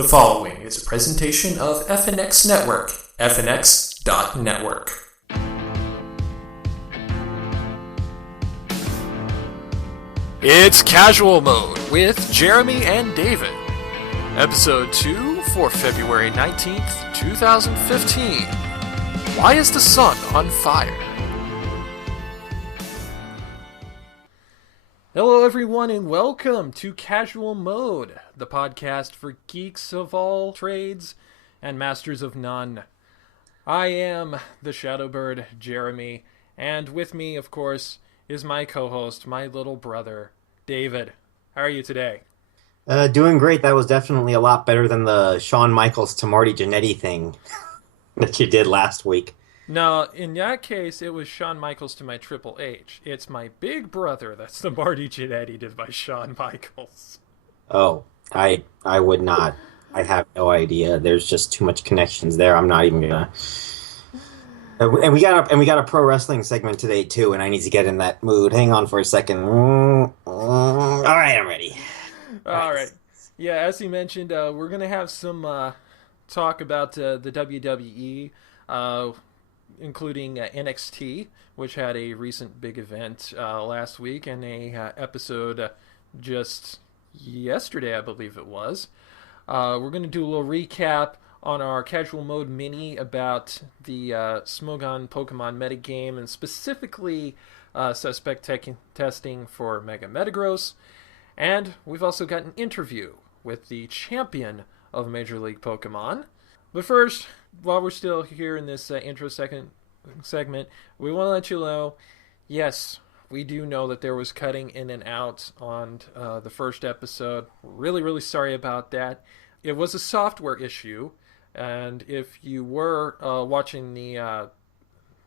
The following is a presentation of FNX Network, fnx.network. It's Casual Mode with Jeremy and David. Episode 2 for February 19th, 2015. Why is the sun on fire? Hello everyone and welcome to Casual Mode, the podcast for geeks of all trades and masters of none. I am the Shadowbird, Jeremy, and with me, of course, is my co-host, my little brother, David. How are you today? Doing great. That was definitely a lot better than the Shawn Michaels to Marty Jannetty thing that you did last week. No, in that case, it was Shawn Michaels to my Triple H. It's my big brother that's the Marty Jannetty did by Shawn Michaels. Oh, I would not. I have no idea. There's just too much connections there. I'm not even gonna. And we got a pro wrestling segment today too, and I need to get in that mood. Hang on for a second. All right, I'm ready. All right. Yeah, as you mentioned, we're gonna have some talk about the WWE. Including NXT, which had a recent big event last week, and a episode just yesterday, I believe it was. We're going to do a little recap on our Casual Mode mini about the Smogon Pokemon metagame, and specifically suspect testing for Mega Metagross. And we've also got an interview with the champion of Major League Pokemon. But first, while we're still here in this intro segment, we want to let you know, yes, we do know that there was cutting in and out on the first episode. Really, really sorry about that. It was a software issue, and if you were watching the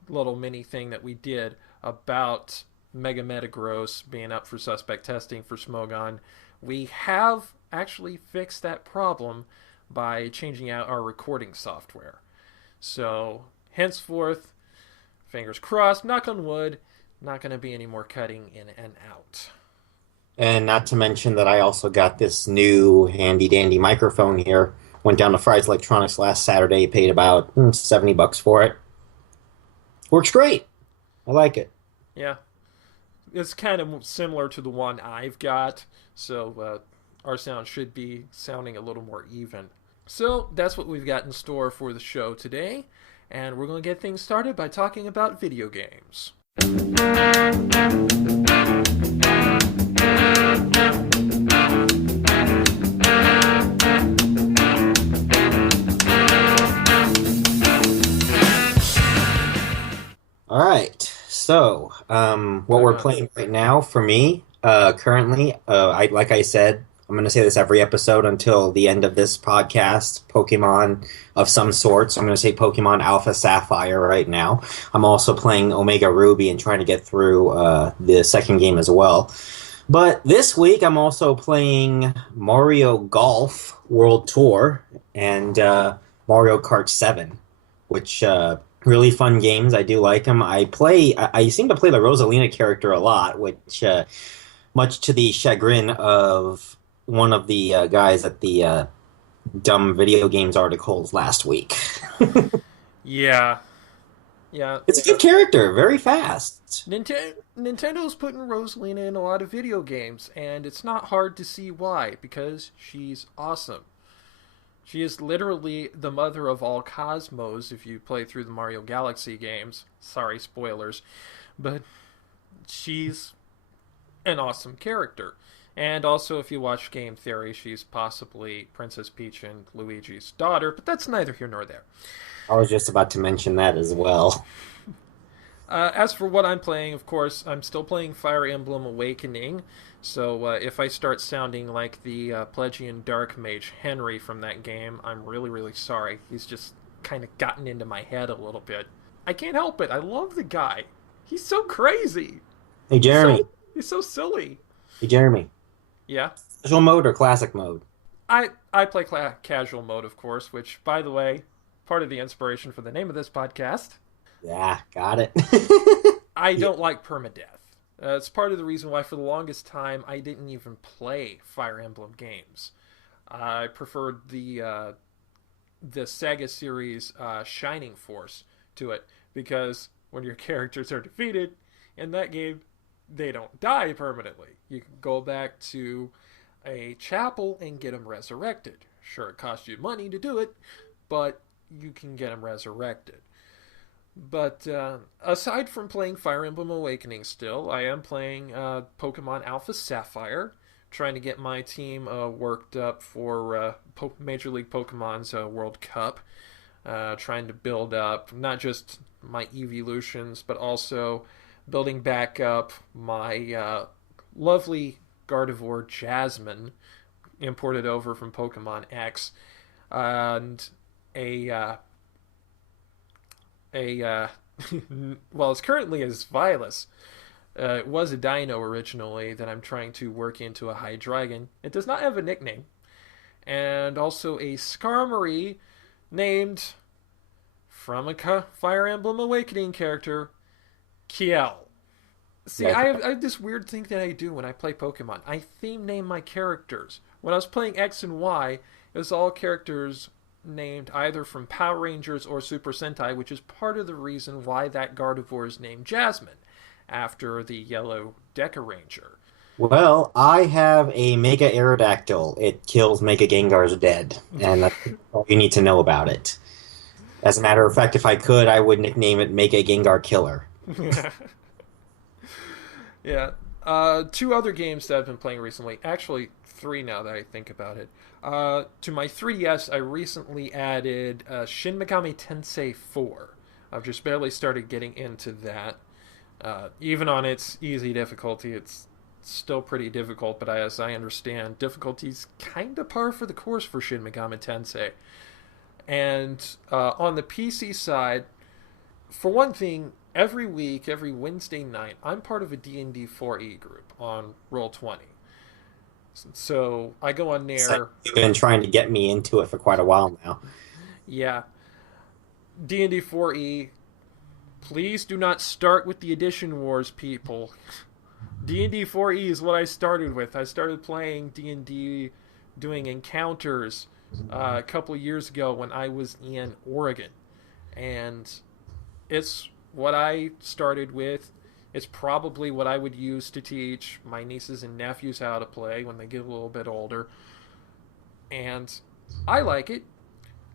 little mini thing that we did about Mega Metagross being up for suspect testing for Smogon, we have actually fixed that problem by changing out our recording software. So, henceforth, fingers crossed, knock on wood, not going to be any more cutting in and out. And not to mention that I also got this new handy-dandy microphone here. Went down to Fry's Electronics last Saturday, paid about $70 for it. Works great. I like it. Yeah. It's kind of similar to the one I've got, so our sound should be sounding a little more even. So that's what we've got in store for the show today, and we're going to get things started by talking about video games. All right. So, what we're playing right now for me, currently, like I said, I'm going to say this every episode until the end of this podcast, Pokemon of some sorts. I'm going to say Pokemon Alpha Sapphire right now. I'm also playing Omega Ruby and trying to get through the second game as well. But this week, I'm also playing Mario Golf World Tour and Mario Kart 7, which really fun games. I do like them. I seem to play the Rosalina character a lot, which much to the chagrin of one of the guys at the dumb video games articles last week. Yeah. It's a good character, very fast. Nintendo's putting Rosalina in a lot of video games, and it's not hard to see why, because she's awesome. She is literally the mother of all Cosmos if you play through the Mario Galaxy games. Sorry, spoilers. But she's an awesome character. And also, if you watch Game Theory, she's possibly Princess Peach and Luigi's daughter, but that's neither here nor there. I was just about to mention that as well. As for what I'm playing, of course, I'm still playing Fire Emblem Awakening, so if I start sounding like the Pelagian Dark Mage Henry from that game, I'm really, really sorry. He's just kind of gotten into my head a little bit. I can't help it. I love the guy. He's so crazy. Hey, Jeremy. He's so silly. Hey, Jeremy. Yeah? Casual mode or classic mode? I play casual mode, of course, which, by the way, part of the inspiration for the name of this podcast. Yeah, got it. I don't like permadeath. It's part of the reason why, for the longest time, I didn't even play Fire Emblem games. I preferred the Sega series Shining Force to it because when your characters are defeated in that game, they don't die permanently. You can go back to a chapel and get them resurrected. Sure, it costs you money to do it, but you can get them resurrected. But aside from playing Fire Emblem Awakening still, I am playing Pokemon Alpha Sapphire, trying to get my team worked up for Major League Pokemon's World Cup. Trying to build up not just my evolutions, but also building back up my lovely Gardevoir Jasmine, imported over from Pokemon X, and a well, it's currently as Vilas. It was a dino originally that I'm trying to work into a high dragon. It does not have a nickname. And also a Skarmory named from a Fire Emblem Awakening character, Kiel. See, I have this weird thing that I do when I play Pokemon. I theme name my characters. When I was playing X and Y, it was all characters named either from Power Rangers or Super Sentai, which is part of the reason why that Gardevoir is named Jasmine, after the yellow Deca Ranger. Well, I have a Mega Aerodactyl. It kills Mega Gengars dead, and that's all you need to know about it. As a matter of fact, if I could, I would nickname it Mega Gengar Killer. Yeah. Two other games that I've been playing recently. Actually, three now that I think about it. To my 3DS, I recently added Shin Megami Tensei 4. I've just barely started getting into that. Even on its easy difficulty, it's still pretty difficult, but as I understand, difficulty's kind of par for the course for Shin Megami Tensei. And on the PC side, for one thing, every week, every Wednesday night, I'm part of a D&D 4E group on Roll20. So I go on there. You've been trying to get me into it for quite a while now. Yeah. D&D 4E, please do not start with the Edition Wars, people. D&D 4E is what I started with. I started playing D&D, doing encounters a couple of years ago when I was in Oregon. And it's what I started with. It's probably what I would use to teach my nieces and nephews how to play when they get a little bit older. And I like it.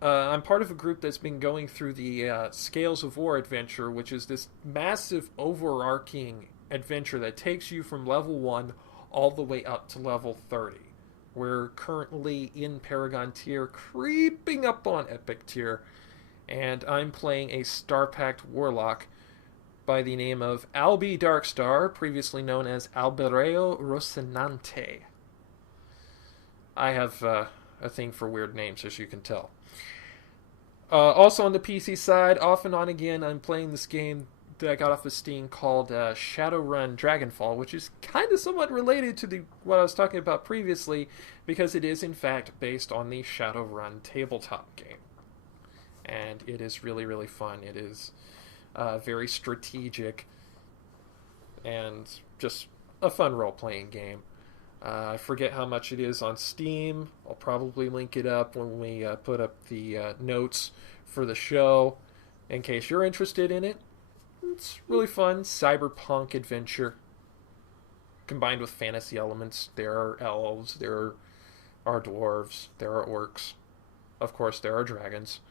I'm part of a group that's been going through the Scales of War adventure, which is this massive overarching adventure that takes you from level 1 all the way up to level 30. We're currently in Paragon tier, creeping up on Epic tier, and I'm playing a Star-Packed Warlock by the name of Albi Darkstar, previously known as Albereo Rocinante. I have a thing for weird names, as you can tell. Also on the PC side, off and on again, I'm playing this game that I got off of Steam called Shadowrun Dragonfall, which is kind of somewhat related to what I was talking about previously, because it is in fact based on the Shadowrun tabletop game. And it is really, really fun. It is very strategic and just a fun role-playing game. I forget how much it is on Steam. I'll probably link it up when we put up the notes for the show, in case you're interested in it. It's really fun. Cyberpunk adventure combined with fantasy elements. There are elves, there are dwarves, there are orcs. Of course, there are dragons.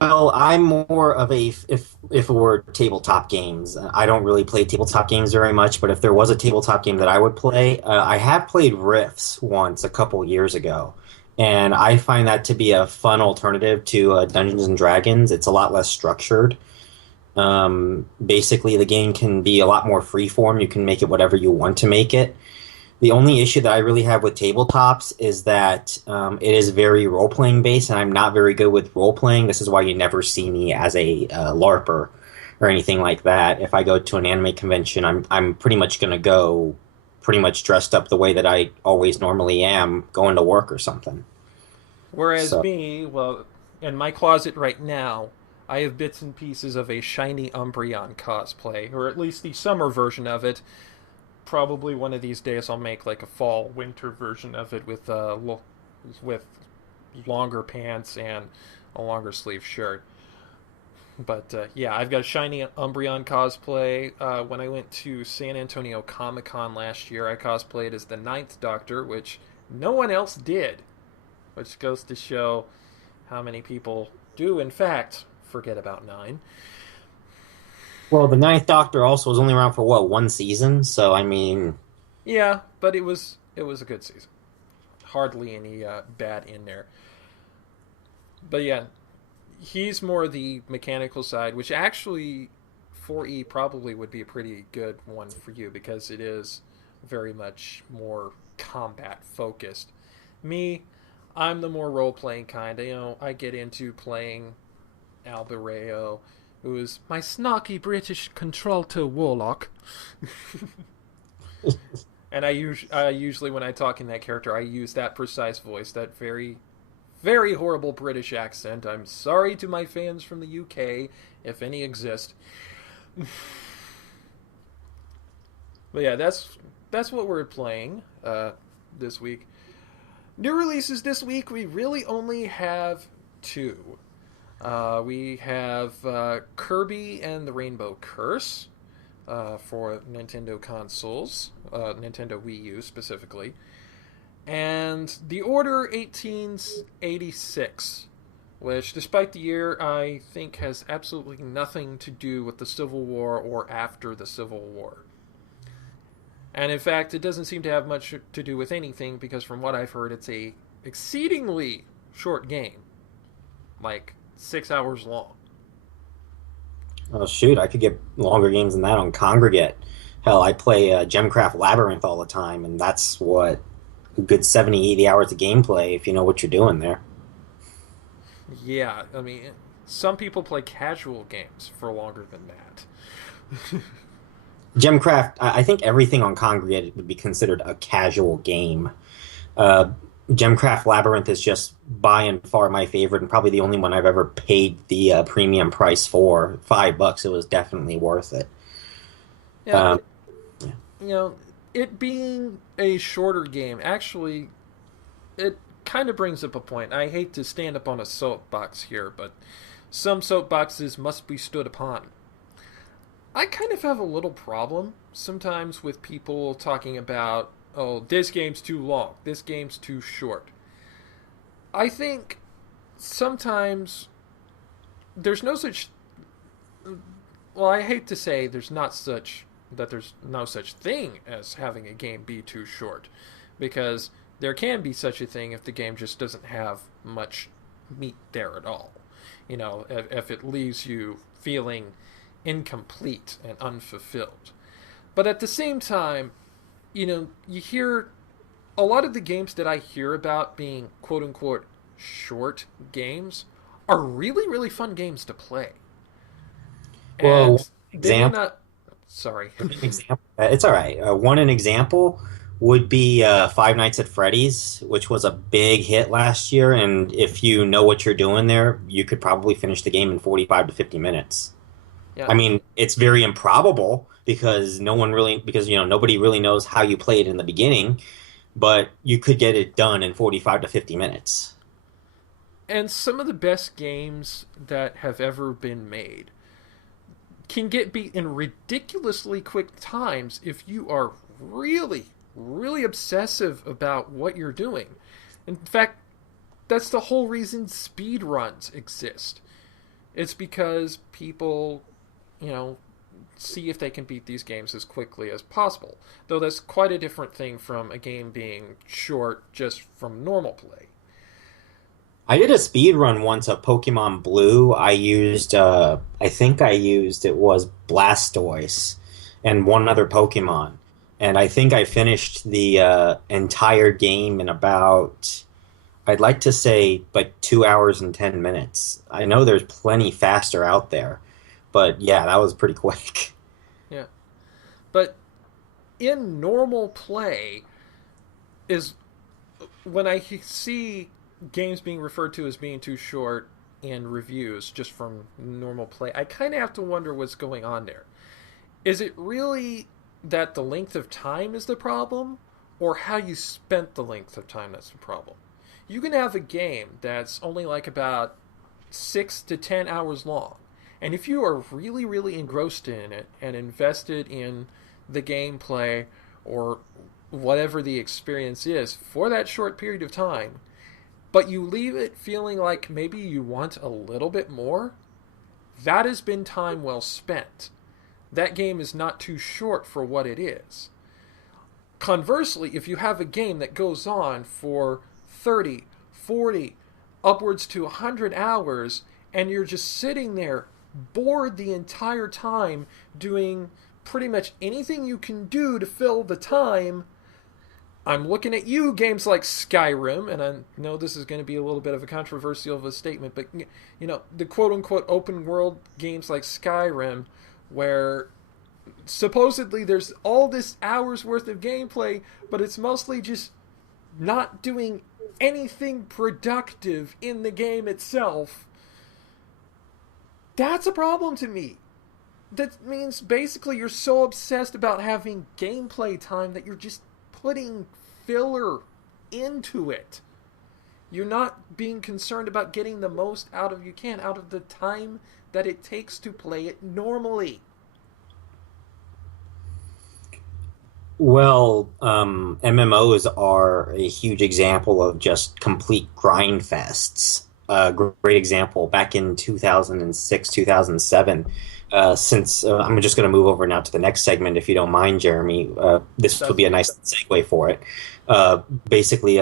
Well, I'm more of a if it were tabletop games. I don't really play tabletop games very much, but if there was a tabletop game that I would play, I have played Rifts once a couple years ago, and I find that to be a fun alternative to Dungeons and Dragons. It's a lot less structured. Basically, the game can be a lot more freeform. You can make it whatever you want to make it. The only issue that I really have with tabletops is that it is very role-playing based, and I'm not very good with role-playing. This is why you never see me as a LARPer or anything like that. If I go to an anime convention, I'm pretty much going to go pretty much dressed up the way that I always normally am, going to work or something. Whereas So, me, well, in my closet right now, I have bits and pieces of a shiny Umbreon cosplay, or at least the summer version of it. probably one of these days I'll make like a fall winter version of it with longer pants and a longer sleeve shirt. But yeah, I've got a shiny Umbreon cosplay. When I went to San Antonio Comic Con last year, I cosplayed as the Ninth Doctor, which no one else did. Which goes to show how many people do, in fact, forget about Nine. Well, the Ninth Doctor also was only around for what, one season? So I mean, Yeah, but it was a good season. Hardly any bad in there. But yeah, he's more the mechanical side, which actually 4E probably would be a pretty good one for you because it is very much more combat focused. Me, I'm the more role playing kind. I get into playing Albereo, who is my snarky British contralto warlock. And I usually, when I talk in that character, I use that precise voice, that very, very horrible British accent. I'm sorry to my fans from the UK, if any exist. But yeah, that's what we're playing this week. New releases this week, we really only have two. We have Kirby and the Rainbow Curse for Nintendo consoles, Nintendo Wii U specifically, and The Order 1886, which, despite the year, I think has absolutely nothing to do with the Civil War or after the Civil War. And in fact, it doesn't seem to have much to do with anything because from what I've heard, it's a exceedingly short game, like 6 hours long. oh shoot, I could get longer games than that on Congregate. Hell, I play Gemcraft Labyrinth all the time, and that's what a good 70, 80 hours of gameplay if you know what you're doing there. Yeah, I mean, some people play casual games for longer than that. Gemcraft, I think everything on Congregate would be considered a casual game. Uh, Gemcraft Labyrinth is just by and far my favorite, and probably the only one I've ever paid the premium price for. $5, it was definitely worth it. Yeah, Um, you know, it being a shorter game, actually, it kind of brings up a point. I hate to stand up on a soapbox here, but some soapboxes must be stood upon. I kind of have a little problem sometimes with people talking about, oh, this game's too long, this game's too short. I think sometimes there's no such. Well, I hate to say there's no such thing as having a game be too short, because there can be such a thing if the game just doesn't have much meat there at all. If it leaves you feeling incomplete and unfulfilled. But at the same time, you hear a lot of the games that I hear about being quote unquote short games are really, really fun games to play. well, And they may example, not. Sorry. it's all right. One an example would be Five Nights at Freddy's, which was a big hit last year, and if you know what you're doing there, you could probably finish the game in 45 to 50 minutes. Yeah. I mean, it's very improbable because nobody really knows how you played in the beginning, but you could get it done in 45 to 50 minutes. And some of the best games that have ever been made can get beat in ridiculously quick times if you are really, really obsessive about what you're doing. In fact, that's the whole reason speed runs exist. It's because people, you know, see if they can beat these games as quickly as possible. Though that's quite a different thing from a game being short just from normal play. I did a speed run once of Pokemon Blue. I think I used it was Blastoise and one other Pokemon, and I think I finished the entire game in about, I'd like to say, like 2 hours and 10 minutes. I know there's plenty faster out there, but yeah, that was pretty quick. Yeah. But in normal play is when I see games being referred to as being too short in reviews just from normal play, I kind of have to wonder what's going on there. Is it really that the length of time is the problem or how you spent the length of time that's the problem. You can have a game that's only like about 6 to 10 hours long. And if you are really, really engrossed in it and invested in the gameplay or whatever the experience is for that short period of time, but you leave it feeling like maybe you want a little bit more, that has been time well spent. That game is not too short for what it is. Conversely, if you have a game that goes on for 30, 40, upwards to 100 hours, and you're just sitting there bored the entire time doing pretty much anything you can do to fill the time, I'm looking at you, games like Skyrim, and I know this is going to be a little bit of a controversial of a statement, but the quote-unquote open world games like Skyrim, where supposedly there's all this hours worth of gameplay, but it's mostly just not doing anything productive in the game itself. That's a problem to me. That means basically you're so obsessed about having gameplay time that you're just putting filler into it. You're not being concerned about getting the most out of the time that it takes to play it normally. Well, MMOs are a huge example of just complete grind fests. Great example back in 2006, 2007. Since I'm just going to move over now to the next segment, if you don't mind, Jeremy. This will That's be a nice segue for it. Basically,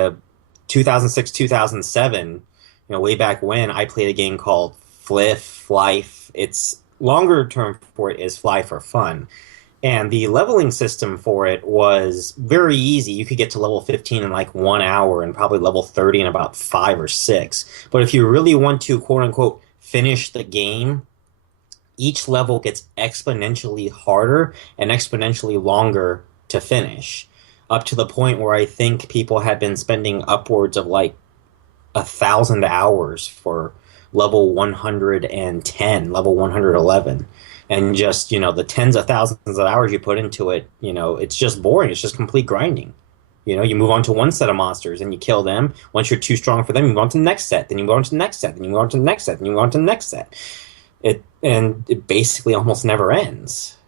2006, 2007, way back when, I played a game called Fliff, Life. Its longer term for it is Fly for Fun. And the leveling system for it was very easy. You could get to level 15 in like 1 hour and probably level 30 in about 5 or 6. But if you really want to, quote unquote, finish the game, each level gets exponentially harder and exponentially longer to finish. Up to the point where I think people had been spending upwards of like 1,000 hours for level 110, level 111. And just, the tens of thousands of hours you put into it, it's just boring. It's just complete grinding. You move on to one set of monsters and you kill them. Once you're too strong for them, you move on to the next set. Then you move on to the next set. Then you move on to the next set. Then you move on to the next set. It basically almost never ends.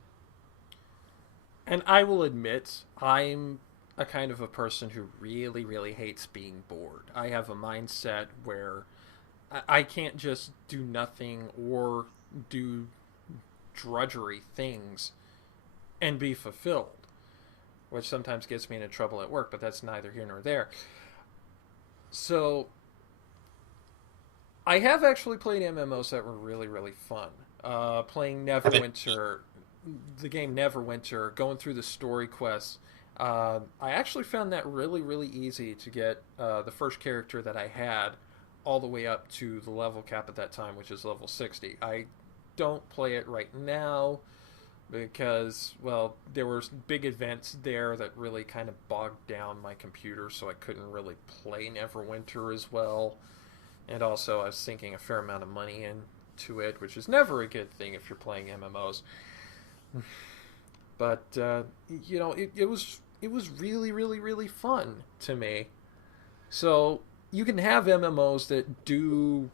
And I will admit, I'm a kind of a person who really, really hates being bored. I have a mindset where I can't just do nothing or do drudgery things and be fulfilled, which sometimes gets me into trouble at work, but that's neither here nor there. So I have actually played MMOs that were really, really fun. Playing Neverwinter, the game Neverwinter, going through the story quests. I actually found that really, really easy to get the first character that I had all the way up to the level cap at that time, which is level 60. I don't play it right now because, well, there were big events there that really kind of bogged down my computer, so I couldn't really play Neverwinter as well. And also, I was sinking a fair amount of money into it, which is never a good thing if you're playing MMOs. But it was really, really, really fun to me. So you can have MMOs that do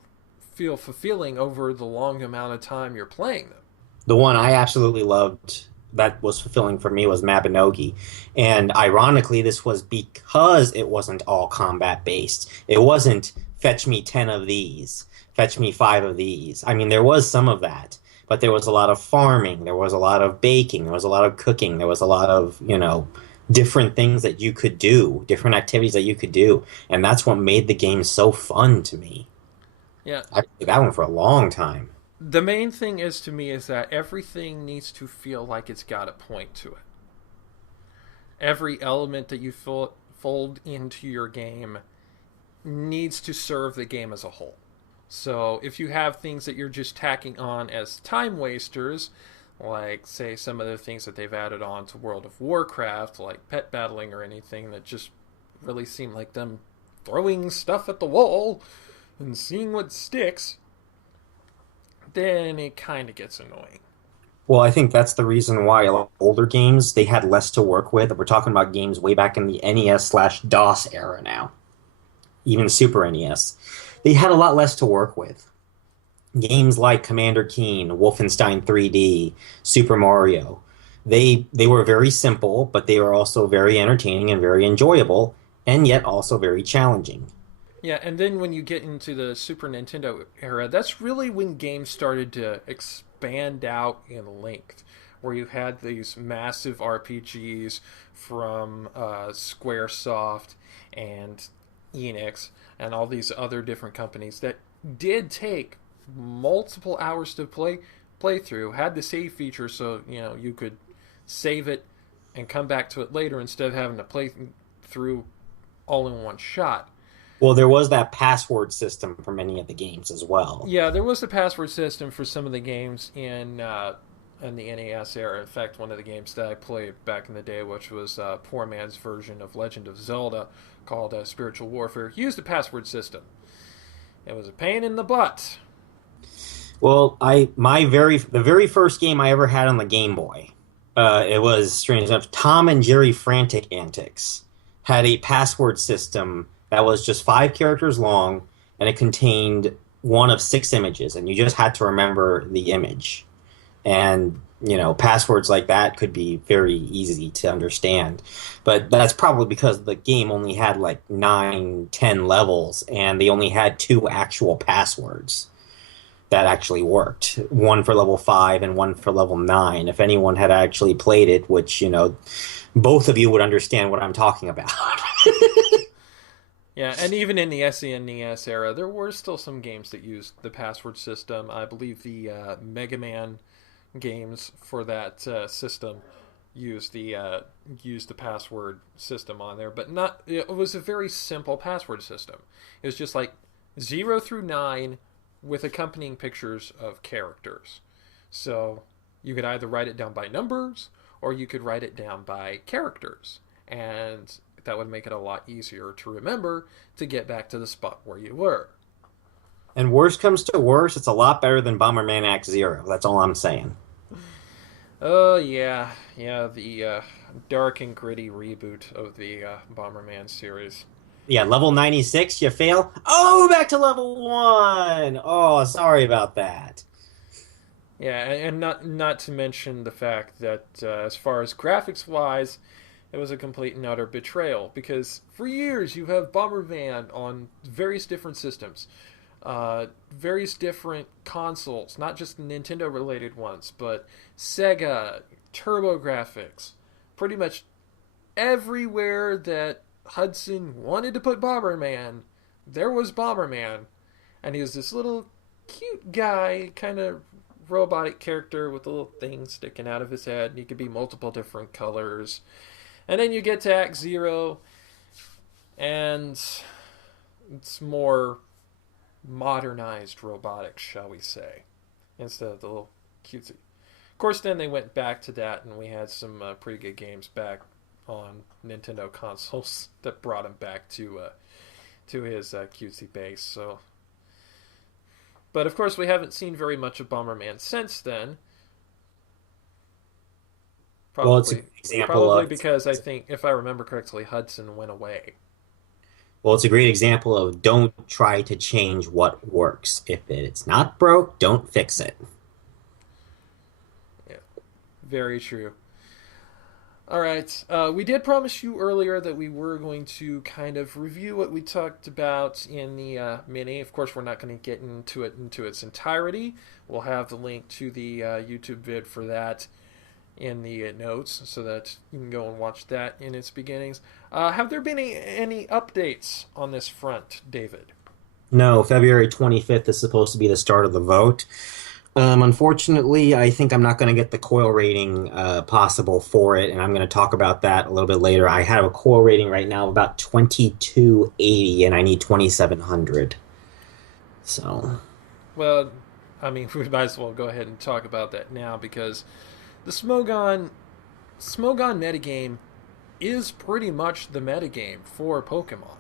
feel fulfilling over the long amount of time you're playing them. The one I absolutely loved that was fulfilling for me was Mabinogi. And ironically, this was because it wasn't all combat based. It wasn't fetch me 10 of these, fetch me 5 of these. I mean, there was some of that, but there was a lot of farming, there was a lot of baking, there was a lot of cooking, there was a lot of, different things that you could do, different activities that you could do. And that's what made the game so fun to me. Yeah. I played that one for a long time. The main thing is to me is that everything needs to feel like it's got a point to it. Every element that you fold into your game needs to serve the game as a whole. So if you have things that you're just tacking on as time wasters, like, say, some of the things that they've added on to World of Warcraft, like pet battling or anything that just really seem like them throwing stuff at the wall and seeing what sticks, then it kind of gets annoying. Well, I think that's the reason why a lot of older games they had less to work with. We're talking about games way back in the NES/DOS era now, even Super NES. They had a lot less to work with. Games like Commander Keen, Wolfenstein 3D, Super Mario, they were very simple, but they were also very entertaining and very enjoyable, and yet also very challenging. Yeah, and then when you get into the Super Nintendo era, that's really when games started to expand out in length, where you had these massive RPGs from Squaresoft and Enix and all these other different companies that did take multiple hours to play through, had the save feature so you could save it and come back to it later instead of having to play through all in one shot. Well, there was that password system for many of the games as well. Yeah, there was the password system for some of the games in the NES era. In fact, one of the games that I played back in the day, which was poor man's version of Legend of Zelda, called Spiritual Warfare, used a password system. It was a pain in the butt. Well, the very first game I ever had on the Game Boy, it was strange enough. Tom and Jerry Frantic Antics had a password system that was just 5 characters long, and it contained one of 6 images, and you just had to remember the image. And passwords like that could be very easy to understand, but that's probably because the game only had like 9, 10 levels, and they only had 2 actual passwords that actually worked. One for level 5 and one for level 9. If anyone had actually played it, which, both of you would understand what I'm talking about. Yeah, and even in the SNES era, there were still some games that used the password system. I believe the Mega Man games for that system used the password system on there, but not. It was a very simple password system. It was just like 0 through 9 with accompanying pictures of characters. So you could either write it down by numbers or you could write it down by characters, and that would make it a lot easier to remember to get back to the spot where you were. And worst comes to worst, it's a lot better than Bomberman Act Zero. That's all I'm saying. Oh yeah, yeah, the dark and gritty reboot of the Bomberman series. Yeah, level 96, you fail. Oh, back to level 1. Oh, sorry about that. Yeah, and not to mention the fact that as far as graphics wise, it was a complete and utter betrayal because for years you have Bomberman on various different systems, various different consoles, not just Nintendo related ones, but Sega, TurboGrafx, pretty much everywhere that Hudson wanted to put Bomberman, there was Bomberman. And he was this little cute guy, kind of robotic character with a little thing sticking out of his head. And he could be multiple different colors. And then you get to Act Zero, and it's more modernized robotics, shall we say, instead of the little cutesy. Of course, then they went back to that, and we had some pretty good games back on Nintendo consoles that brought him back to his cutesy base. So, but of course, we haven't seen very much of Bomberman since then. Well, it's an Probably, example probably of because I think, if I remember correctly, Hudson went away. well, it's a great example of don't try to change what works. If it's not broke, don't fix it. Yeah, very true. All right. We did promise you earlier that we were going to kind of review what we talked about in the mini. Of course, we're not going to get into its entirety. We'll have the link to the YouTube vid for that in the notes so that you can go and watch that in its beginnings. Have there been any updates on this front, David? No, February 25th is supposed to be the start of the vote. Unfortunately, I think I'm not going to get the COIL rating possible for it, and I'm going to talk about that a little bit later. I have a COIL rating right now of about 2280, and I need 2700. So, Well, I mean, we might as well go ahead and talk about that now because the Smogon metagame is pretty much the metagame for Pokemon.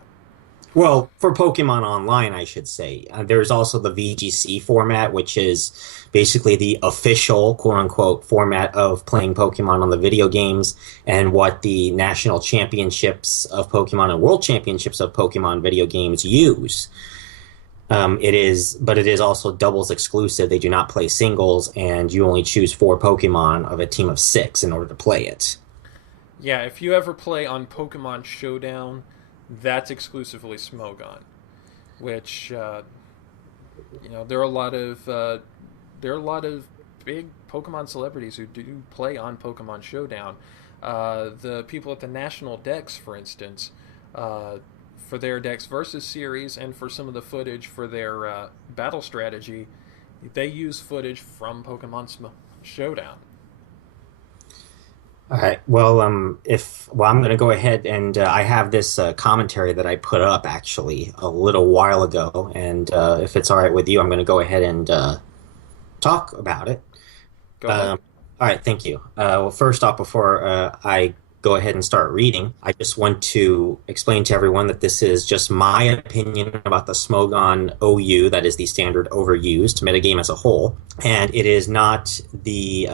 Well, for Pokemon Online, I should say, there's also the VGC format, which is basically the official, quote unquote, format of playing Pokemon on the video games and what the national championships of Pokemon and world championships of Pokemon video games use. But it is also doubles exclusive. They do not play singles, and you only choose four Pokemon of a team of six in order to play it. Yeah, if you ever play on Pokemon Showdown, that's exclusively Smogon, which there are a lot of big Pokemon celebrities who do play on Pokemon Showdown. The people at the National Dex, for instance, for their Dex versus series and for some of the footage for their battle strategy, they use footage from Showdown. All right. Well, I'm going to go ahead and I have this commentary that I put up actually a little while ago, and if it's all right with you, I'm going to go ahead and talk about it. Go ahead. All right, thank you. Well, first off, before I go ahead and start reading, I just want to explain to everyone that this is just my opinion about the Smogon OU, that is the standard overused metagame as a whole, and it is not the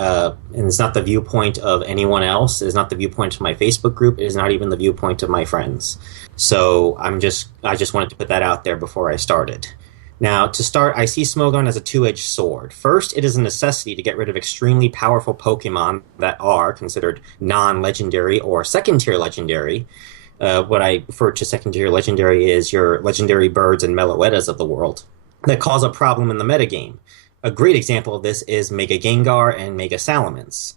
viewpoint of anyone else. It is not the viewpoint of my Facebook group. It is not even the viewpoint of my friends. So I just wanted to put that out there before I started. Now, to start, I see Smogon as a two-edged sword. First, it is a necessity to get rid of extremely powerful Pokemon that are considered non-legendary or second-tier legendary. What I refer to second-tier legendary is your legendary birds and Meloetas of the world that cause a problem in the metagame. A great example of this is Mega Gengar and Mega Salamence.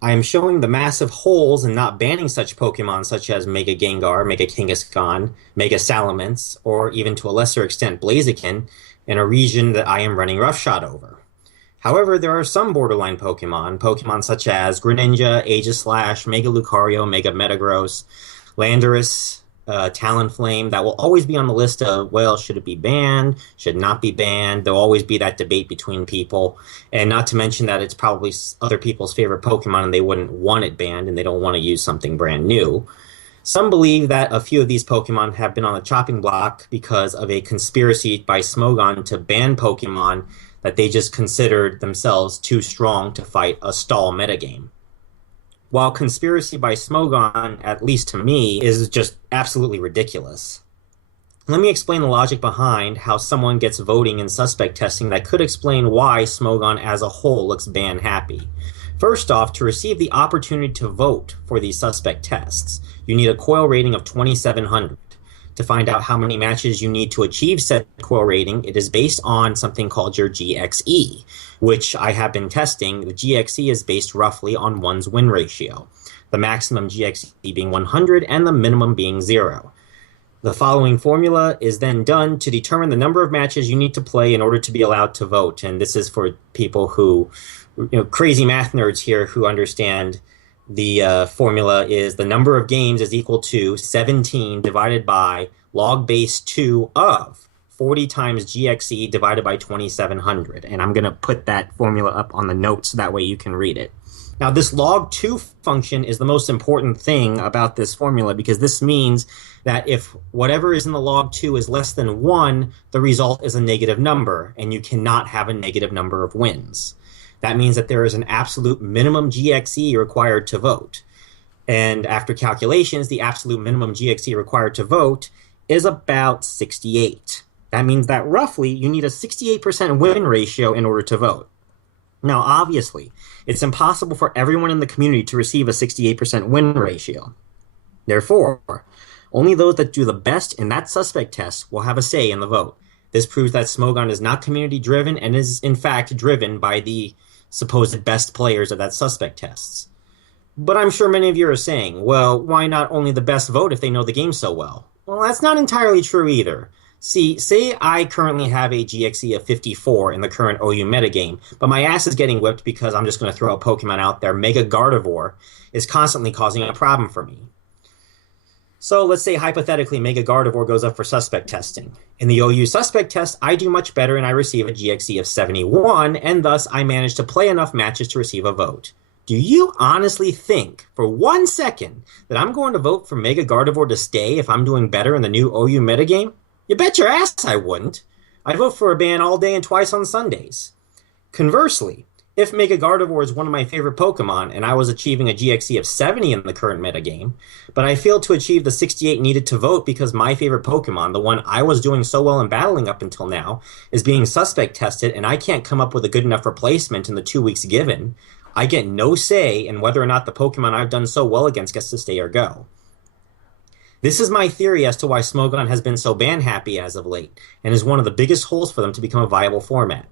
I am showing the massive holes in not banning such Pokemon such as Mega Gengar, Mega Kangaskhan, Mega Salamence, or even to a lesser extent Blaziken in a region that I am running roughshod over. However, there are some borderline Pokemon such as Greninja, Aegislash, Mega Lucario, Mega Metagross, Landorus, Talonflame, that will always be on the list of, well, should it be banned, should not be banned. There'll always be that debate between people, and not to mention that it's probably other people's favorite Pokemon and they wouldn't want it banned and they don't want to use something brand new. Some believe that a few of these Pokemon have been on the chopping block because of a conspiracy by Smogon to ban Pokemon that they just considered themselves too strong to fight a stall metagame. While conspiracy by Smogon, at least to me, is just absolutely ridiculous. Let me explain the logic behind how someone gets voting in suspect testing that could explain why Smogon as a whole looks ban happy. First off, to receive the opportunity to vote for these suspect tests, you need a COIL rating of 2700. To find out how many matches you need to achieve said COIL rating, it is based on something called your GXE, which I have been testing. The GXE is based roughly on one's win ratio, the maximum GXE being 100 and the minimum being 0. The following formula is then done to determine the number of matches you need to play in order to be allowed to vote. And this is for people who, crazy math nerds here who understand the formula is the number of games is equal to 17 divided by log base 2 of 40 times GXE divided by 2700. And I'm going to put that formula up on the notes so that way you can read it. Now, this log 2 function is the most important thing about this formula because this means that if whatever is in the log 2 is less than 1, the result is a negative number, and you cannot have a negative number of wins. That means that there is an absolute minimum GXE required to vote. And after calculations, the absolute minimum GXE required to vote is about 68. That means that roughly you need a 68% win ratio in order to vote. Now, obviously, it's impossible for everyone in the community to receive a 68% win ratio. Therefore, only those that do the best in that suspect test will have a say in the vote. This proves that Smogon is not community-driven and is, in fact, driven by the supposed best players of that suspect tests. But I'm sure many of you are saying, well, why not only the best vote if they know the game so well? Well, that's not entirely true either. See, say I currently have a GXE of 54 in the current OU metagame, but my ass is getting whipped because I'm just going to throw a Pokemon out there. Mega Gardevoir is constantly causing a problem for me. So let's say hypothetically Mega Gardevoir goes up for suspect testing. In the OU suspect test, I do much better and I receive a GXE of 71, and thus I manage to play enough matches to receive a vote. Do you honestly think for 1 second that I'm going to vote for Mega Gardevoir to stay if I'm doing better in the new OU metagame? You bet your ass I wouldn't. I'd vote for a ban all day and twice on Sundays. Conversely, if Mega Gardevoir is one of my favorite Pokemon and I was achieving a GXE of 70 in the current metagame, but I failed to achieve the 68 needed to vote because my favorite Pokemon, the one I was doing so well in battling up until now, is being suspect tested and I can't come up with a good enough replacement in the 2 weeks given, I get no say in whether or not the Pokemon I've done so well against gets to stay or go. This is my theory as to why Smogon has been so ban happy as of late, and is one of the biggest holes for them to become a viable format.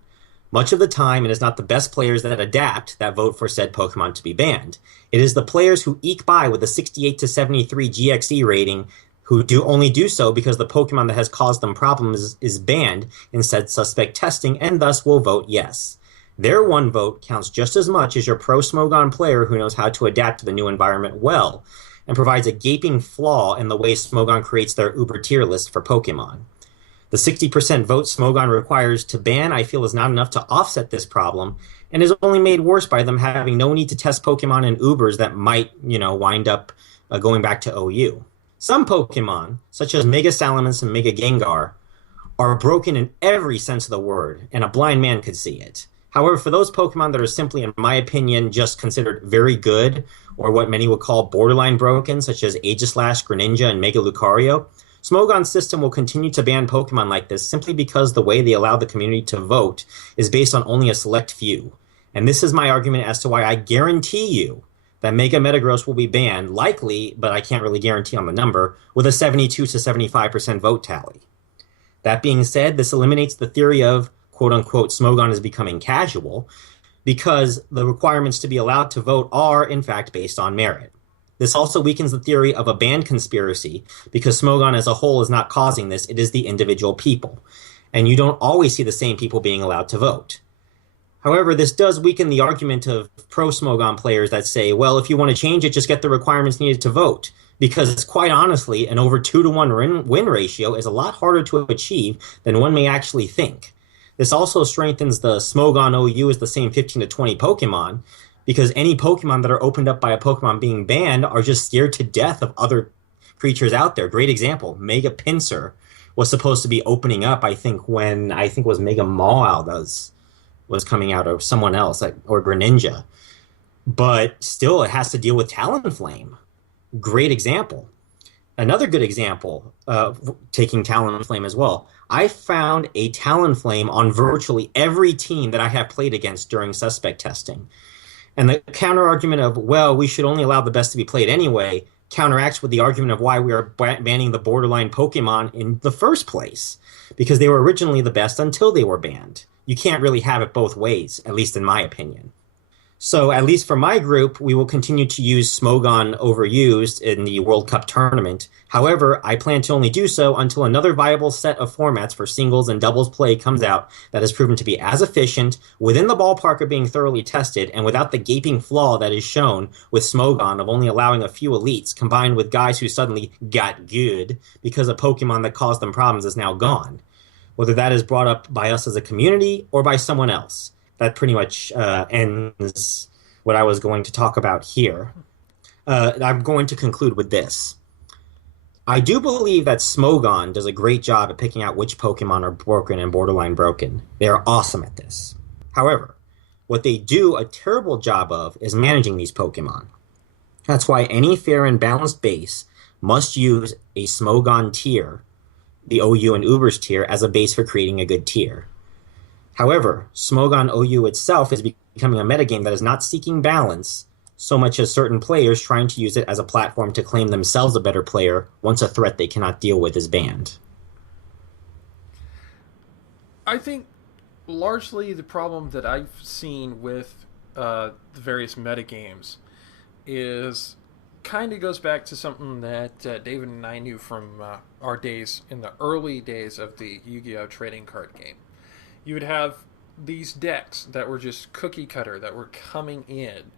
Much of the time, it is not the best players that adapt that vote for said Pokemon to be banned. It is the players who eke by with a 68 to 73 GXE rating who only do so because the Pokemon that has caused them problems is banned in said suspect testing and thus will vote yes. Their one vote counts just as much as your pro Smogon player who knows how to adapt to the new environment well and provides a gaping flaw in the way Smogon creates their Uber tier list for Pokemon. The 60% vote Smogon requires to ban, I feel, is not enough to offset this problem, and is only made worse by them having no need to test Pokemon in Ubers that might, wind up going back to OU. Some Pokemon, such as Mega Salamence and Mega Gengar, are broken in every sense of the word, and a blind man could see it. However, for those Pokemon that are simply, in my opinion, just considered very good, or what many would call borderline broken, such as Aegislash, Greninja, and Mega Lucario, Smogon's system will continue to ban Pokemon like this simply because the way they allow the community to vote is based on only a select few. And this is my argument as to why I guarantee you that Mega Metagross will be banned, likely, but I can't really guarantee on the number, with a 72 to 75% vote tally. That being said, this eliminates the theory of quote-unquote Smogon is becoming casual, because the requirements to be allowed to vote are, in fact, based on merit. This also weakens the theory of a ban conspiracy, because Smogon as a whole is not causing this, it is the individual people. And you don't always see the same people being allowed to vote. However, this does weaken the argument of pro-Smogon players that say, well, if you want to change it, just get the requirements needed to vote. Because quite honestly, an over 2-to-1 win ratio is a lot harder to achieve than one may actually think. This also strengthens the Smogon OU as the same 15 to 20 Pokemon, because any Pokemon that are opened up by a Pokemon being banned are just scared to death of other creatures out there. Great example, Mega Pinsir was supposed to be opening up, I think it was Mega Mawile was coming out, or someone else, or Greninja. But still, it has to deal with Talonflame. Great example. Another good example, taking Talonflame as well. I found a Talonflame on virtually every team that I have played against during suspect testing. And the counter-argument of, well, we should only allow the best to be played anyway, counteracts with the argument of why we are banning the borderline Pokemon in the first place. Because they were originally the best until they were banned. You can't really have it both ways, at least in my opinion. So, at least for my group, we will continue to use Smogon overused in the World Cup tournament. However, I plan to only do so until another viable set of formats for singles and doubles play comes out that has proven to be as efficient, within the ballpark of being thoroughly tested, and without the gaping flaw that is shown with Smogon of only allowing a few elites, combined with guys who suddenly got good because a Pokemon that caused them problems is now gone. Whether that is brought up by us as a community or by someone else. That pretty much ends what I was going to talk about here. I'm going to conclude with this. I do believe that Smogon does a great job at picking out which Pokemon are broken and borderline broken. They are awesome at this. However, what they do a terrible job of is managing these Pokemon. That's why any fair and balanced base must use a Smogon tier, the OU and Ubers tier, as a base for creating a good tier. However, Smogon OU itself is becoming a metagame that is not seeking balance so much as certain players trying to use it as a platform to claim themselves a better player once a threat they cannot deal with is banned. I think largely the problem that I've seen with the various metagames is kind of goes back to something that David and I knew from our days in the early days of the Yu-Gi-Oh! Trading card game. You would have these decks that were just cookie cutter, that were coming in,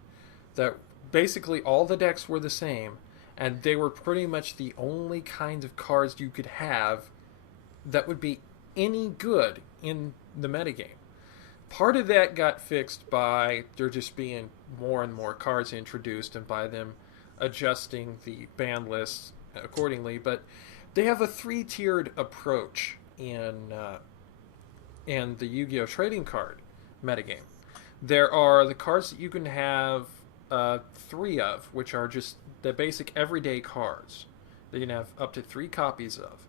that basically all the decks were the same, and they were pretty much the only kinds of cards you could have that would be any good in the metagame. Part of that got fixed by there just being more and more cards introduced and by them adjusting the ban lists accordingly. But they have a three-tiered approach in the Yu-Gi-Oh trading card metagame. There are the cards that you can have three of, which are just the basic everyday cards that you can have up to three copies of.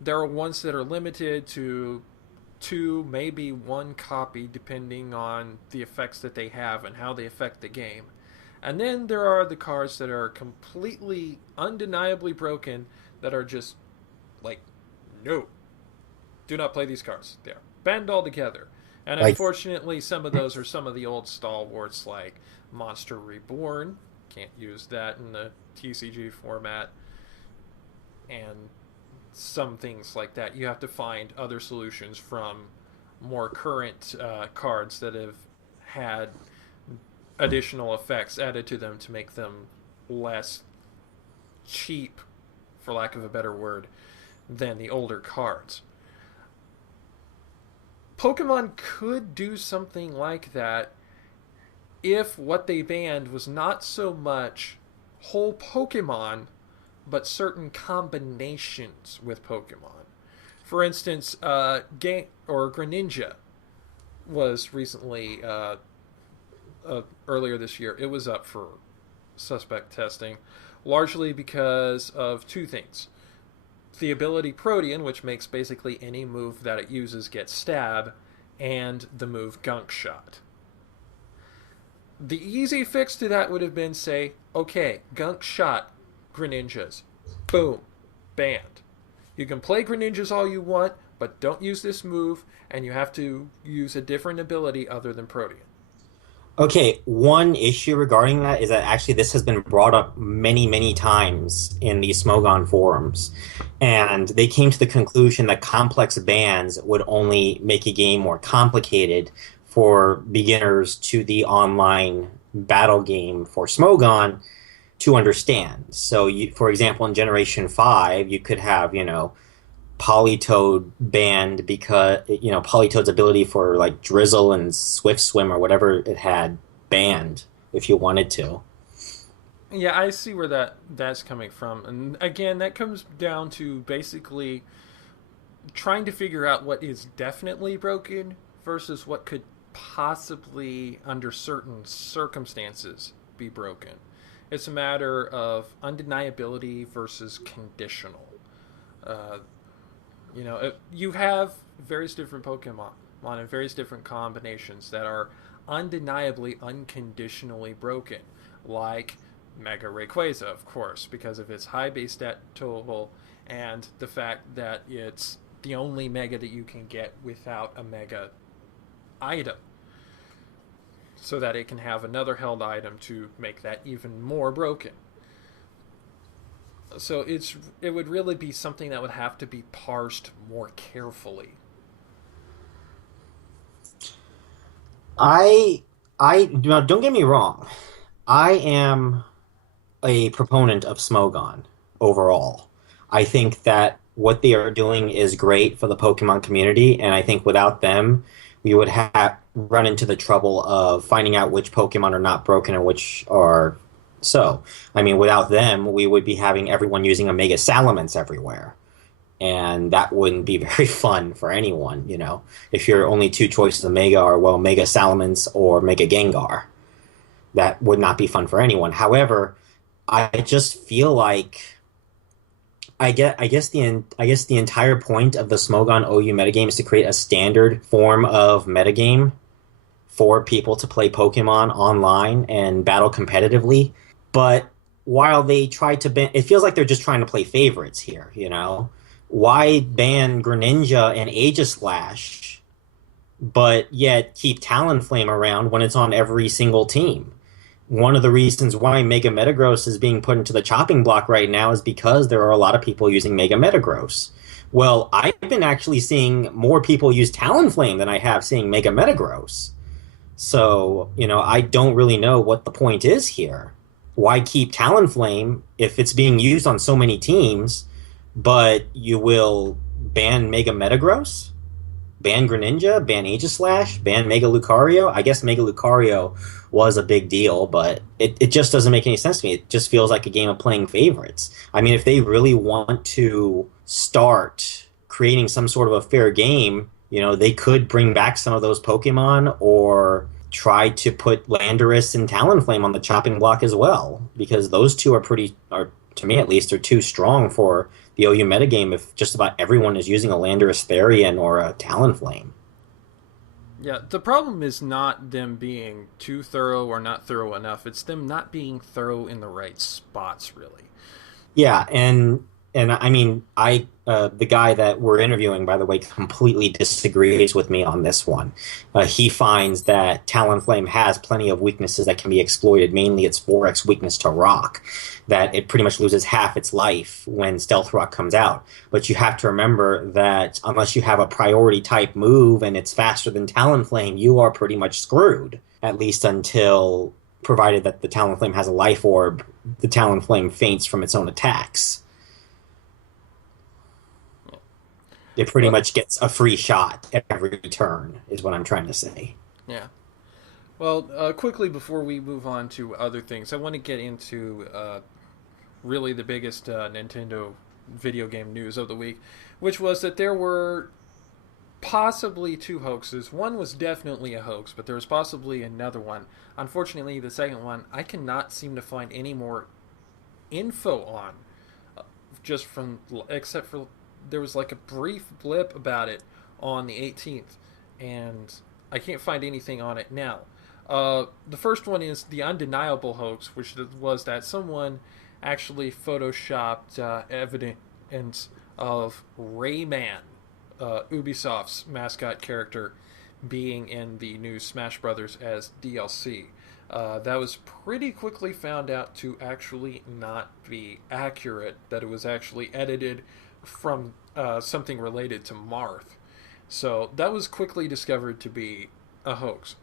There are ones that are limited to two, maybe one copy, depending on the effects that they have and how they affect the game. And then there are the cards that are completely, undeniably broken, that are just like, no, do not play these cards. They are banned altogether. And Like, unfortunately, some of those are some of the old stalwarts like Monster Reborn. Can't use that in the TCG format. And some things like that. You have to find other solutions from more current cards that have had additional effects added to them to make them less cheap, for lack of a better word, than the older cards. Pokemon could do something like that if what they banned was not so much whole Pokemon, but certain combinations with Pokemon. For instance, Greninja was recently, earlier this year, it was up for suspect testing, largely because of two things. The ability Protean, which makes basically any move that it uses get stab, and the move Gunk Shot. The easy fix to that would have been, say, okay, Gunk Shot Greninjas. Boom. Banned. You can play Greninjas all you want, but don't use this move, and you have to use a different ability other than Protean. okay, one issue regarding that is that actually this has been brought up many, many times in the Smogon forums. And they came to the conclusion that complex bans would only make a game more complicated for beginners to the online battle game for Smogon to understand. So, for example, in Generation 5, you could have, Politoed banned because, Politoed's ability for like Drizzle and Swift Swim or whatever it had banned if you wanted to. Yeah, I see where that's coming from. And again, that comes down to basically trying to figure out what is definitely broken versus what could possibly, under certain circumstances, be broken. It's a matter of undeniability versus conditional. Uh, you have various different Pokemon and various different combinations that are undeniably, unconditionally broken, like Mega Rayquaza, of course, because of its high base stat total and the fact that it's the only Mega that you can get without a Mega item, so that it can have another held item to make that even more broken. So it would really be something that would have to be parsed more carefully. I don't get me wrong. I am a proponent of Smogon overall. I think that what they are doing is great for the Pokemon community, and I think without them, we would have run into the trouble of finding out which Pokemon are not broken and which are so. I mean, without them, we would be having everyone using Omega Salamence everywhere. And that wouldn't be very fun for anyone. If your only two choices of Mega are, well, Mega Salamence or Mega Gengar. That would not be fun for anyone. However, I just feel like I guess the entire point of the Smogon OU metagame is to create a standard form of metagame for people to play Pokemon online and battle competitively. But while they try to ban, it feels like they're just trying to play favorites here. Why ban Greninja and Aegislash, but yet keep Talonflame around when it's on every single team? One of the reasons why Mega Metagross is being put into the chopping block right now is because there are a lot of people using Mega Metagross. Well, I've been actually seeing more people use Talonflame than I have seeing Mega Metagross. So, I don't really know what the point is here. Why keep Talonflame if it's being used on so many teams, but you will ban Mega Metagross? ban Greninja, ban Aegislash, ban Mega Lucario. I guess Mega Lucario was a big deal, but it just doesn't make any sense to me. It just feels like a game of playing favorites. I mean, if they really want to start creating some sort of a fair game, they could bring back some of those Pokemon or try to put Landorus and Talonflame on the chopping block as well, because those two are to me at least, are too strong for the OU metagame if just about everyone is using a Landorus Therian or a Talonflame. Yeah, the problem is not them being too thorough or not thorough enough. It's them not being thorough in the right spots, really. Yeah, and I mean, the guy that we're interviewing, by the way, completely disagrees with me on this one. He finds that Talonflame has plenty of weaknesses that can be exploited, mainly its 4x weakness to rock, that it pretty much loses half its life when Stealth Rock comes out. But you have to remember that unless you have a priority type move and it's faster than Talonflame, you are pretty much screwed, at least until provided that the Talonflame has a life orb, the Talonflame faints from its own attacks. It pretty Well, much gets a free shot every turn, is what I'm trying to say. yeah. Well, quickly before we move on to other things, I want to get into really the biggest Nintendo video game news of the week, which was that there were possibly two hoaxes. One was definitely a hoax, but there was possibly another one. Unfortunately, the second one I cannot seem to find any more info on, just from except for there was like a brief blip about it on the 18th, and I can't find anything on it now. The first one is the undeniable hoax, which was that someone actually photoshopped evidence of Rayman, Ubisoft's mascot character, being in the new Smash Brothers as DLC. That was pretty quickly found out to actually not be accurate, that it was actually edited from something related to Marth. So that was quickly discovered to be a hoax.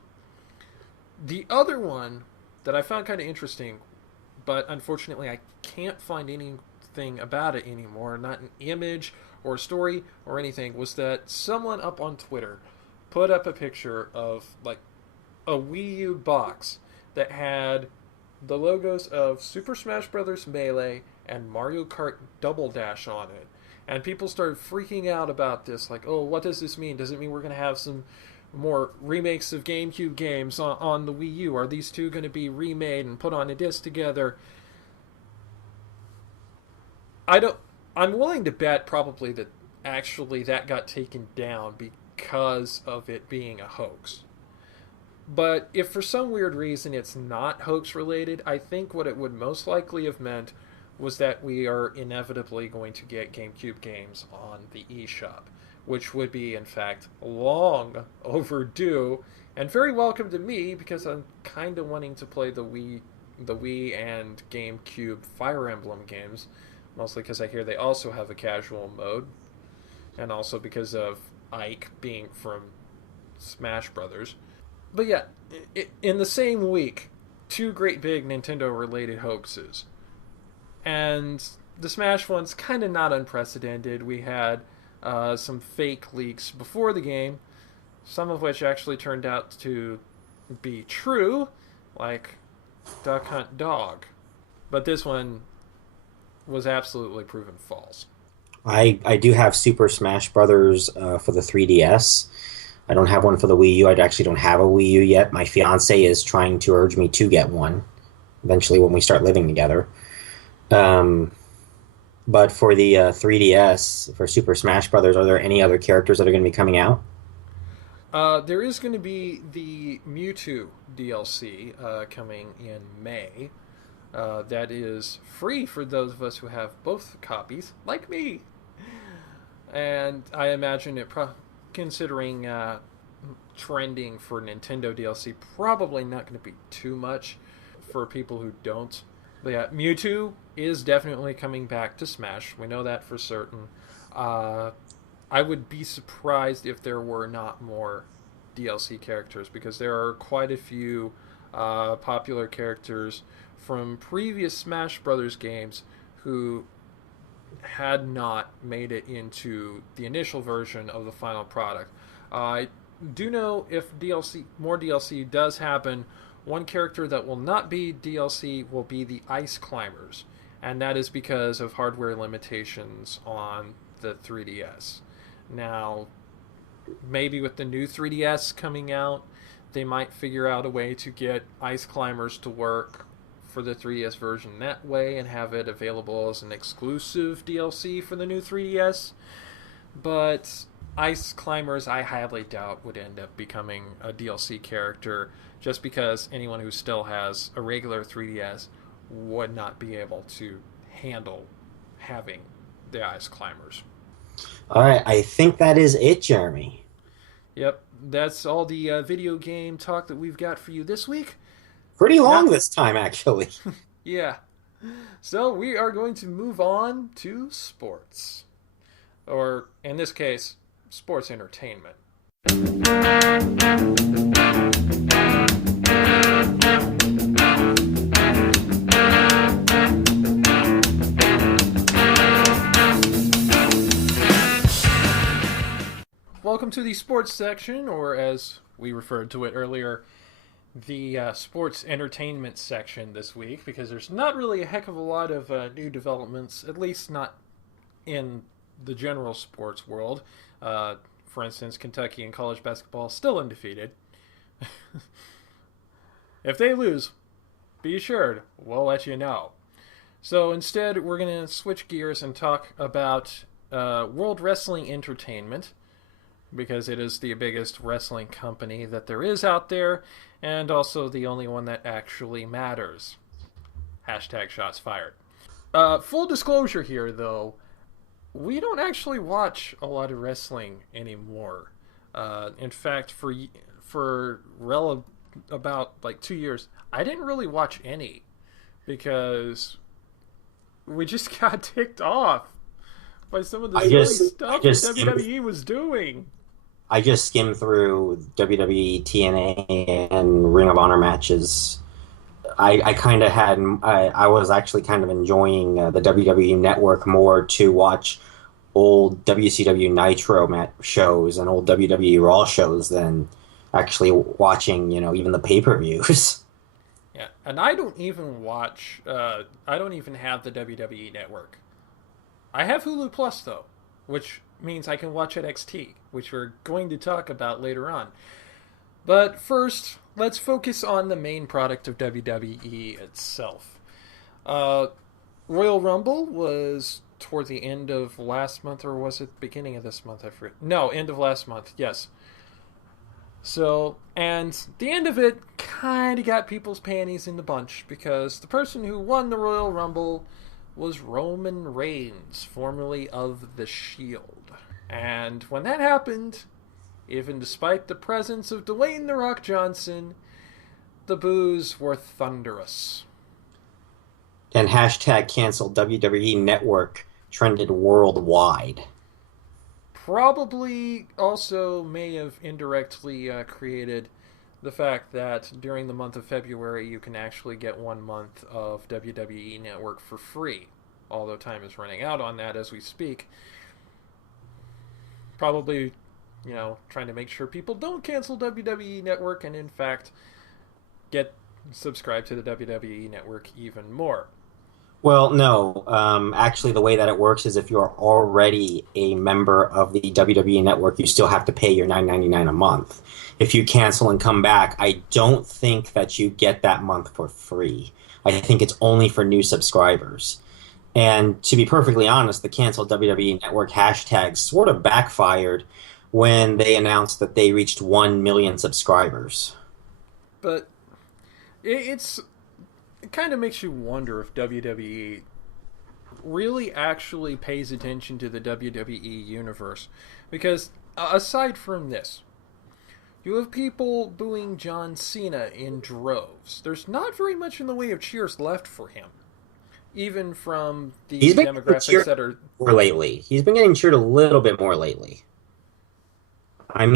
The other one that I found kind of interesting, but unfortunately I can't find anything about it anymore, not an image or a story or anything, was that someone up on Twitter put up a picture of like a Wii U box that had the logos of Super Smash Bros. Melee and Mario Kart Double Dash on it. And people started freaking out about this, like, oh, what does this mean? Does it mean we're going to have some more remakes of GameCube games on the Wii U? Are these two going to be remade and put on a disc together? I don't. I'm willing to bet probably that actually that got taken down because of it being a hoax. But if for some weird reason it's not hoax related, I think what it would most likely have meant was that we are inevitably going to get GameCube games on the eShop, which would be, in fact, long overdue and very welcome to me because I'm kind of wanting to play the Wii and GameCube Fire Emblem games, mostly because I hear they also have a casual mode, and also because of Ike being from Smash Brothers. But yeah, in the same week, two great big Nintendo related hoaxes. And the Smash one's kind of not unprecedented. We had some fake leaks before the game, some of which actually turned out to be true, like Duck Hunt Dog. But this one was absolutely proven false. I do have Super Smash Brothers for the 3DS. I don't have one for the Wii U. I actually don't have a Wii U yet. My fiance is trying to urge me to get one eventually when we start living together. Um, but for the 3DS, for Super Smash Brothers, are there any other characters that are going to be coming out? There is going to be the Mewtwo DLC coming in May. That is free for those of us who have both copies, like me. And I imagine considering trending for Nintendo DLC, probably not going to be too much for people who don't. But yeah, Mewtwo is definitely coming back to Smash. We know that for certain. I would be surprised if there were not more DLC characters because there are quite a few popular characters from previous Smash Brothers games who had not made it into the initial version of the final product. I do know if more DLC does happen, one character that will not be DLC will be the Ice Climbers, and that is because of hardware limitations on the 3DS. Now, maybe with the new 3DS coming out, they might figure out a way to get Ice Climbers to work for the 3DS version that way and have it available as an exclusive DLC for the new 3DS. But Ice Climbers, I highly doubt would end up becoming a DLC character, just because anyone who still has a regular 3DS would not be able to handle having the Ice Climbers. All right, I think that is it, Jeremy. Yep, that's all the video game talk that we've got for you this week. Pretty Now, long this time, actually. yeah. So we are going to move on to sports. Or, in this case, sports entertainment. Welcome to the sports section, or as we referred to it earlier, the sports entertainment section this week, because there's not really a heck of a lot of new developments, at least not in the general sports world. For instance, Kentucky in college basketball still undefeated. If they lose, be assured, we'll let you know. So instead, we're going to switch gears and talk about World Wrestling Entertainment, because it is the biggest wrestling company that there is out there, and also the only one that actually matters. Hashtag shots fired. Full disclosure here, though, we don't actually watch a lot of wrestling anymore. In fact, about like 2 years, I didn't really watch any, because we just got ticked off by some of the silly stuff that WWE was doing. I just skimmed through WWE, TNA, and Ring of Honor matches. I kind of had, I was actually kind of enjoying the WWE Network more to watch old WCW Nitro shows and old WWE Raw shows than actually watching, even the pay-per-views. Yeah, and I don't even watch, I don't even have the WWE Network. I have Hulu Plus, though, which means I can watch NXT, which we're going to talk about later on. But first, let's focus on the main product of WWE itself. Royal Rumble was toward the end of last month, or was it beginning of this month? I forget. No, end of last month, yes. So, and the end of it kind of got people's panties in the bunch, because the person who won the Royal Rumble was Roman Reigns, formerly of The Shield. And when that happened, even despite the presence of Dwayne "The Rock" Johnson, the boos were thunderous. And hashtag cancel WWE Network trended worldwide. Probably also may have indirectly created the fact that during the month of February you can actually get 1 month of WWE Network for free, although time is running out on that as we speak. Probably, trying to make sure people don't cancel WWE Network and in fact get subscribed to the WWE Network even more. Well, no. Actually, the way that it works is if you're already a member of the WWE Network, you still have to pay your $9.99 a month. If you cancel and come back, I don't think that you get that month for free. I think it's only for new subscribers. And to be perfectly honest, the canceled WWE Network hashtag sort of backfired when they announced that they reached 1 million subscribers. But it kind of makes you wonder if WWE really actually pays attention to the WWE universe. Because aside from this, you have people booing John Cena in droves. There's not very much in the way of cheers left for him, even from the demographics that are more lately. He's been getting cheered a little bit more lately. I've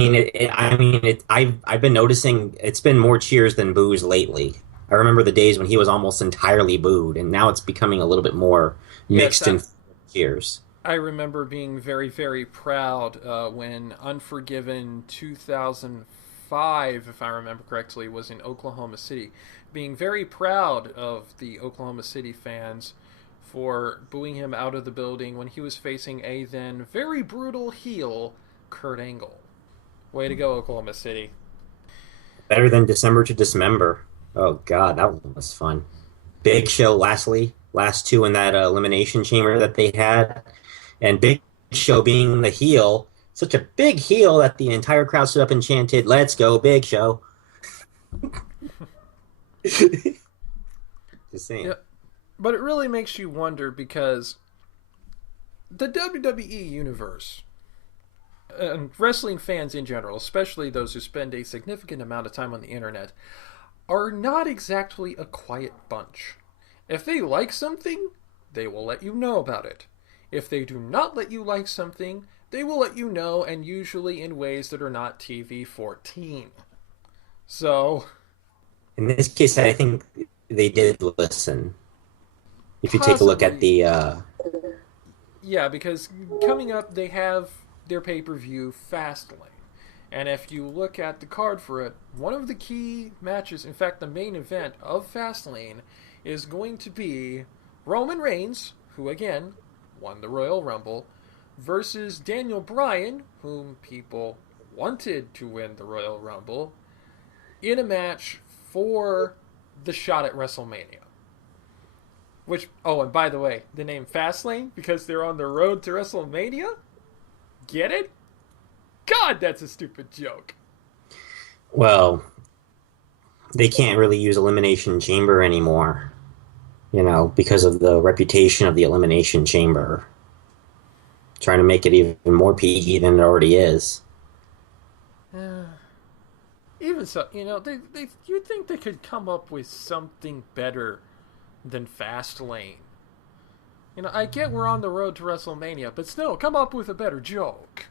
been noticing it's been more cheers than boos lately. I remember the days when he was almost entirely booed, and now it's becoming a little bit more mixed. Cheers. I remember being very, very proud when Unforgiven 2005, if I remember correctly, was in Oklahoma City. Being very proud of the Oklahoma City fans for booing him out of the building when he was facing a then very brutal heel, Kurt Angle. Way to go, Oklahoma City. Better than December to Dismember. Oh God, that one was fun. Big Show, lastly, last two in that elimination chamber that they had, and Big Show being the heel, such a big heel that the entire crowd stood up and chanted, "Let's go, Big Show." Just Yeah, saying. but it really makes you wonder because the WWE universe and wrestling fans in general, especially those who spend a significant amount of time on the internet, are not exactly a quiet bunch. If they like something, they will let you know about it. If they do not let you like something, they will let you know, and usually in ways that are not TV 14. So, In this case, I think they did listen. If you take a look at possibly, the yeah, because coming up, they have their pay per view Fastlane. And if you look at the card for it, one of the key matches, in fact, the main event of Fastlane, is going to be Roman Reigns, who again won the Royal Rumble, versus Daniel Bryan, whom people wanted to win the Royal Rumble, in a match for the shot at WrestleMania. Which, oh, and by the way, the name Fastlane, because they're on the road to WrestleMania? Get it? God, that's a stupid joke. well, they can't really use Elimination Chamber anymore, because of the reputation of the Elimination Chamber. Trying to make it even more PG than it already is. Even so, you'd think they could come up with something better than Fastlane. I get we're on the road to WrestleMania, but still, come up with a better joke.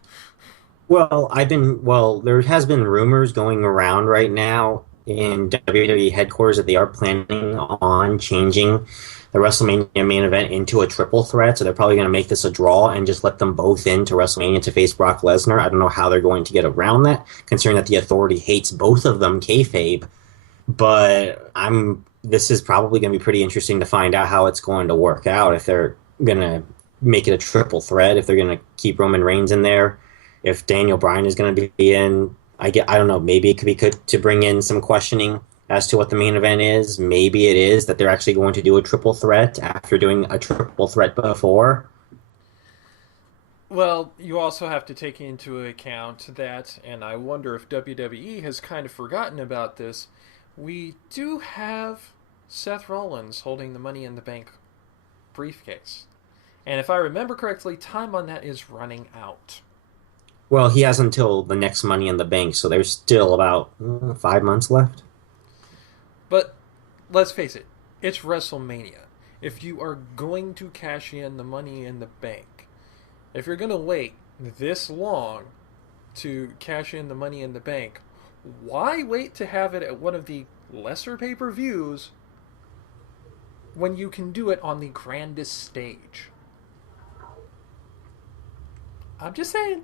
There has been rumors going around right now in WWE headquarters that they are planning on changing the WrestleMania main event into a triple threat. So they're probably going to make this a draw and just let them both into WrestleMania to face Brock Lesnar. I don't know how they're going to get around that, considering that the Authority hates both of them, kayfabe. But this is probably going to be pretty interesting to find out how it's going to work out, if they're going to make it a triple threat, if they're going to keep Roman Reigns in there, if Daniel Bryan is going to be in. I don't know. Maybe it could be good to bring in some questioning as to what the main event is. Maybe it is that they're actually going to do a triple threat after doing a triple threat before. Well, you also have to take into account that, and I wonder if WWE has kind of forgotten about this, we do have Seth Rollins holding the Money in the Bank briefcase. And if I remember correctly, time on that is running out. Well, he has until the next Money in the Bank, so there's still about 5 months left. But let's face it, it's WrestleMania. If you are going to cash in the Money in the Bank, if you're going to wait this long to cash in the Money in the Bank, why wait to have it at one of the lesser pay-per-views when you can do it on the grandest stage? I'm just saying.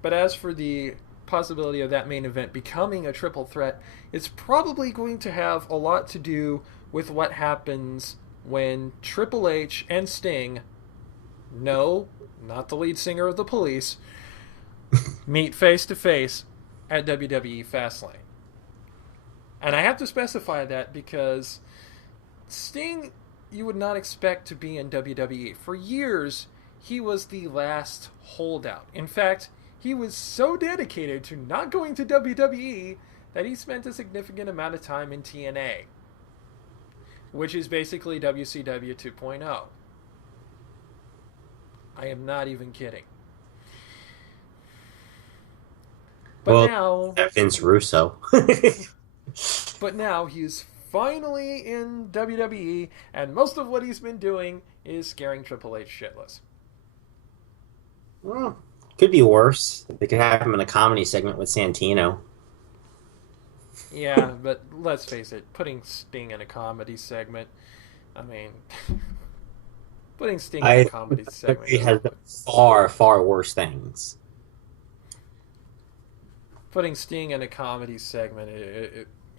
But as for the possibility of that main event becoming a triple threat, it's probably going to have a lot to do with what happens when Triple H and Sting, no, not the lead singer of the Police, meet face to face at WWE Fastlane. And I have to specify that because Sting, you would not expect to be in WWE. For years, he was the last holdout. In fact, he was so dedicated to not going to WWE that he spent a significant amount of time in TNA, which is basically WCW 2.0. I am not even kidding. But Well, now, Vince Russo. but now he's finally in WWE, and most of what he's been doing is scaring Triple H shitless. Well, could be worse. They could have him in a comedy segment with Santino. Yeah, but let's face it, putting Sting in a comedy segment, I mean, putting Sting in a I comedy segment. WWE has done far, far worse things. Putting Sting in a comedy segment,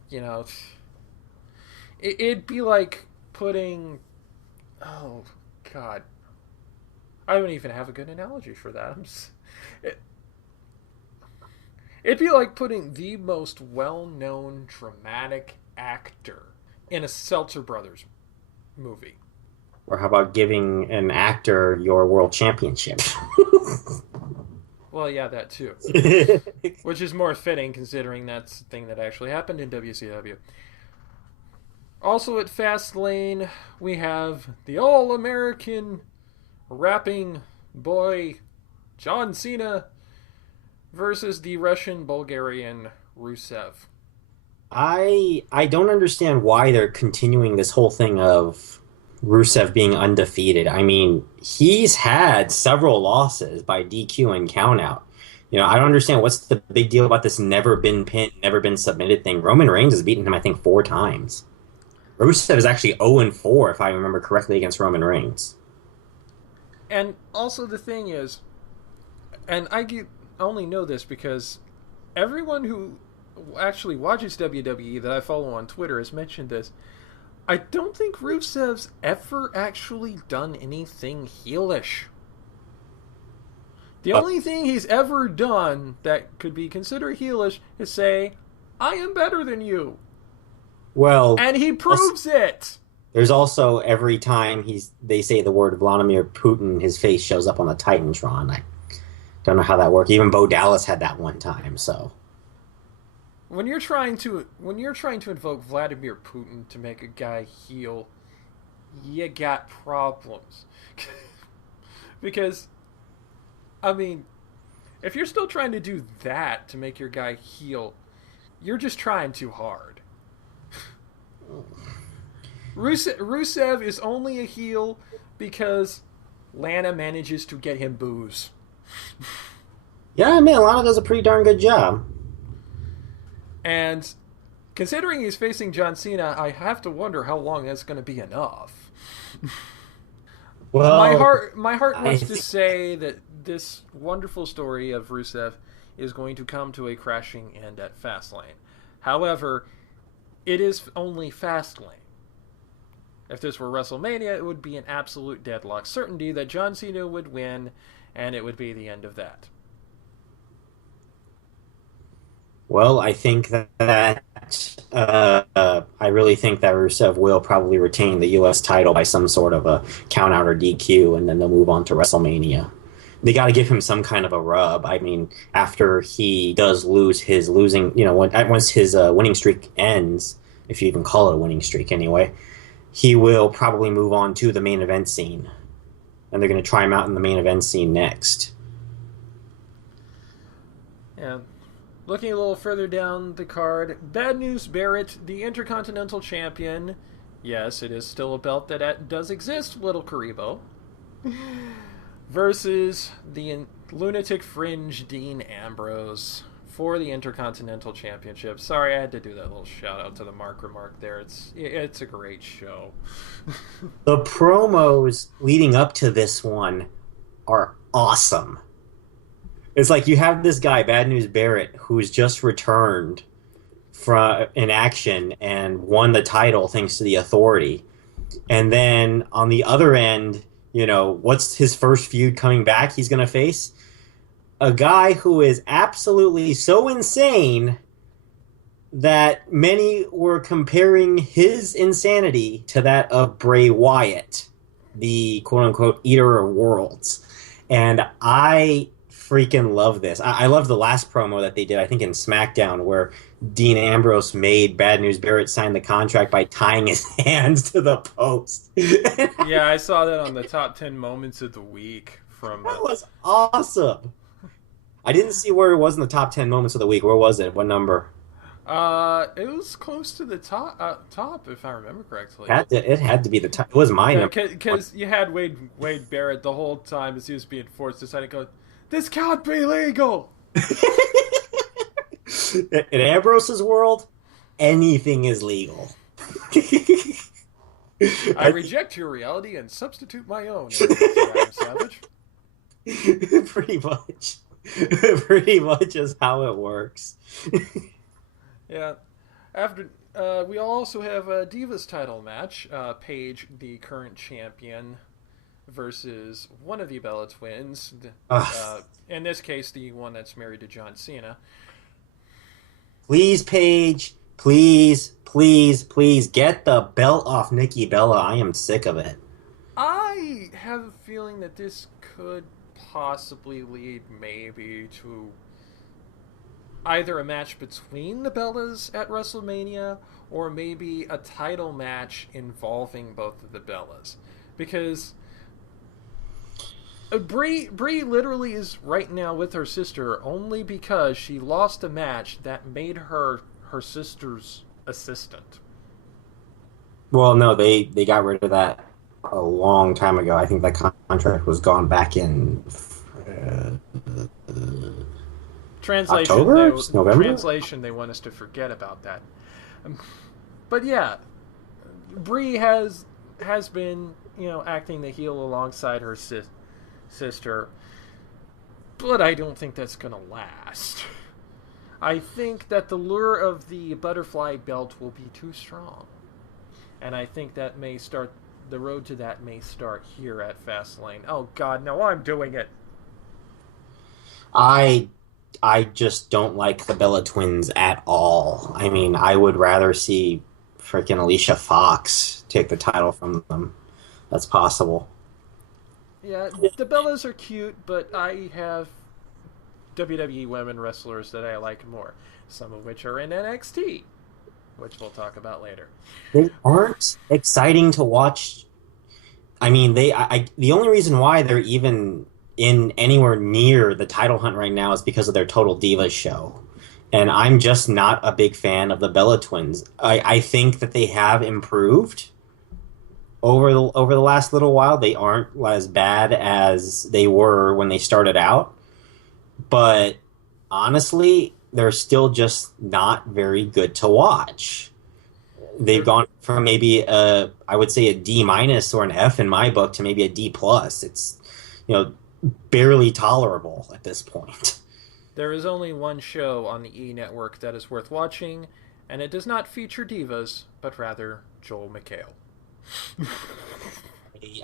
you know, it'd be like putting. Oh God, I don't even have a good analogy for that. It, it'd be like putting the most well-known dramatic actor in a Seltzer Brothers movie. Or how about giving an actor your world championship? Well, yeah, that too. Which is more fitting considering that's the thing that actually happened in WCW. Also at Fastlane, we have the All-American rapping boy John Cena versus the Russian Bulgarian Rusev. I don't understand why they're continuing this whole thing of Rusev being undefeated. I mean, he's had several losses by DQ and countout. I don't understand what's the big deal about this never been pinned, never been submitted thing. Roman Reigns has beaten him, I think, 4 times. Rusev is actually 0-4, if I remember correctly, against Roman Reigns. And also the thing is, and only know this because everyone who actually watches WWE that I follow on Twitter has mentioned this. I don't think Rusev's ever actually done anything heelish. The only thing he's ever done that could be considered heelish is say, I am better than you. Well, and he proves it. There's also every time they say the word Vladimir Putin, his face shows up on the Titantron. I don't know how that works. Even Bo Dallas had that one time, so. When you're trying to invoke Vladimir Putin to make a guy heel, you got problems. Because, I mean, if you're still trying to do that to make your guy heel, you're just trying too hard. Rusev is only a heel because Lana manages to get him booze. Yeah, I mean, Lana does a pretty darn good job. And considering he's facing John Cena, I have to wonder how long that's going to be enough. Well, my heart wants to say that this wonderful story of Rusev is going to come to a crashing end at Fastlane. However, it is only Fastlane. If this were WrestleMania, it would be an absolute deadlock certainty that John Cena would win, and it would be the end of that. Well, I think that I really think that Rusev will probably retain the U.S. title by some sort of a countout or DQ, and then they'll move on to WrestleMania. They got to give him some kind of a rub. I mean, after he does lose his once his winning streak ends, if you even call it a winning streak anyway, he will probably move on to the main event scene, and they're going to try him out in the main event scene next. Yeah. Looking a little further down the card, Bad News Barrett, the Intercontinental Champion. Yes, it is still a belt that does exist, Little Karibo. Versus the Lunatic Fringe Dean Ambrose for the Intercontinental Championship. Sorry, I had to do that little shout out to the Mark remark there. It's a great show. The promos leading up to this one are awesome. It's like you have this guy, Bad News Barrett, who's just returned from in action and won the title thanks to the Authority. And then on the other end, what's his first feud coming back he's going to face? A guy who is absolutely so insane that many were comparing his insanity to that of Bray Wyatt, the quote-unquote eater of worlds. And I freaking love this. I love the last promo that they did, I think in SmackDown, where Dean Ambrose made Bad News Barrett sign the contract by tying his hands to the post. Yeah, I saw that on the top 10 moments of the week. That was awesome. I didn't see where it was in the top 10 moments of the week. Where was it? What number? It was close to the top, if I remember correctly. It had to be the top. It was my number. Because you had Wade Barrett the whole time as he was being forced to sign it, go, this can't be legal. In Ambrose's world, anything is legal. I reject your reality and substitute my own, interrupted Adam Savage. Pretty much. Pretty much is how it works. Yeah. After we also have a Divas title match. Paige, the current champion, versus one of the Bella twins. Ugh. In this case, the one that's married to John Cena. Please, Paige. Please, please, please get the belt off Nikki Bella. I am sick of it. I have a feeling that this could possibly lead maybe to either a match between the Bellas at WrestleMania or maybe a title match involving both of the Bellas. Because Brie literally is right now with her sister only because she lost a match that made her sister's assistant. Well, no, they got rid of that a long time ago. I think that contract was gone back in October, November. Translation, they want us to forget about that. But yeah, Brie has been, acting the heel alongside her sister, but I don't think that's going to last. I think that the lure of the butterfly belt will be too strong, and I think that the road to that may start here at Fastlane. Oh God, no, I'm doing it. I just don't like the Bella Twins at all. I mean, I would rather see freaking Alicia Fox take the title from them. That's possible. Yeah, the Bellas are cute, but I have WWE women wrestlers that I like more, some of which are in NXT, which we'll talk about later. They aren't exciting to watch. I mean, the only reason why they're even in anywhere near the title hunt right now is because of their Total Divas show. And I'm just not a big fan of the Bella Twins. I think that they have improved over the last little while. They aren't as bad as they were when they started out. But honestly, they're still just not very good to watch. They've gone from maybe I would say a D minus or an F in my book to maybe a D plus. It's, barely tolerable at this point. There is only one show on the E network that is worth watching, and it does not feature divas, but rather Joel McHale.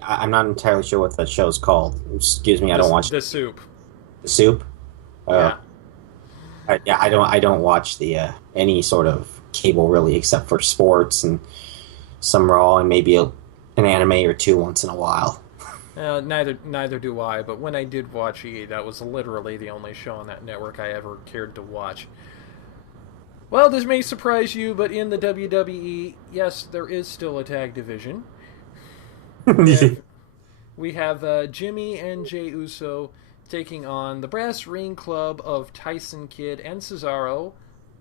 I'm not entirely sure what that show's called. Excuse me, I don't watch The Soup. The Soup. Yeah. I don't watch the any sort of cable really, except for sports and some Raw and maybe an anime or two once in a while. Neither do I, but when I did watch E, that was literally the only show on that network I ever cared to watch. Well, this may surprise you, but in the WWE, yes, there is still a tag division. We have Jimmy and Jey Uso taking on the Brass Ring Club of Tyson Kidd and Cesaro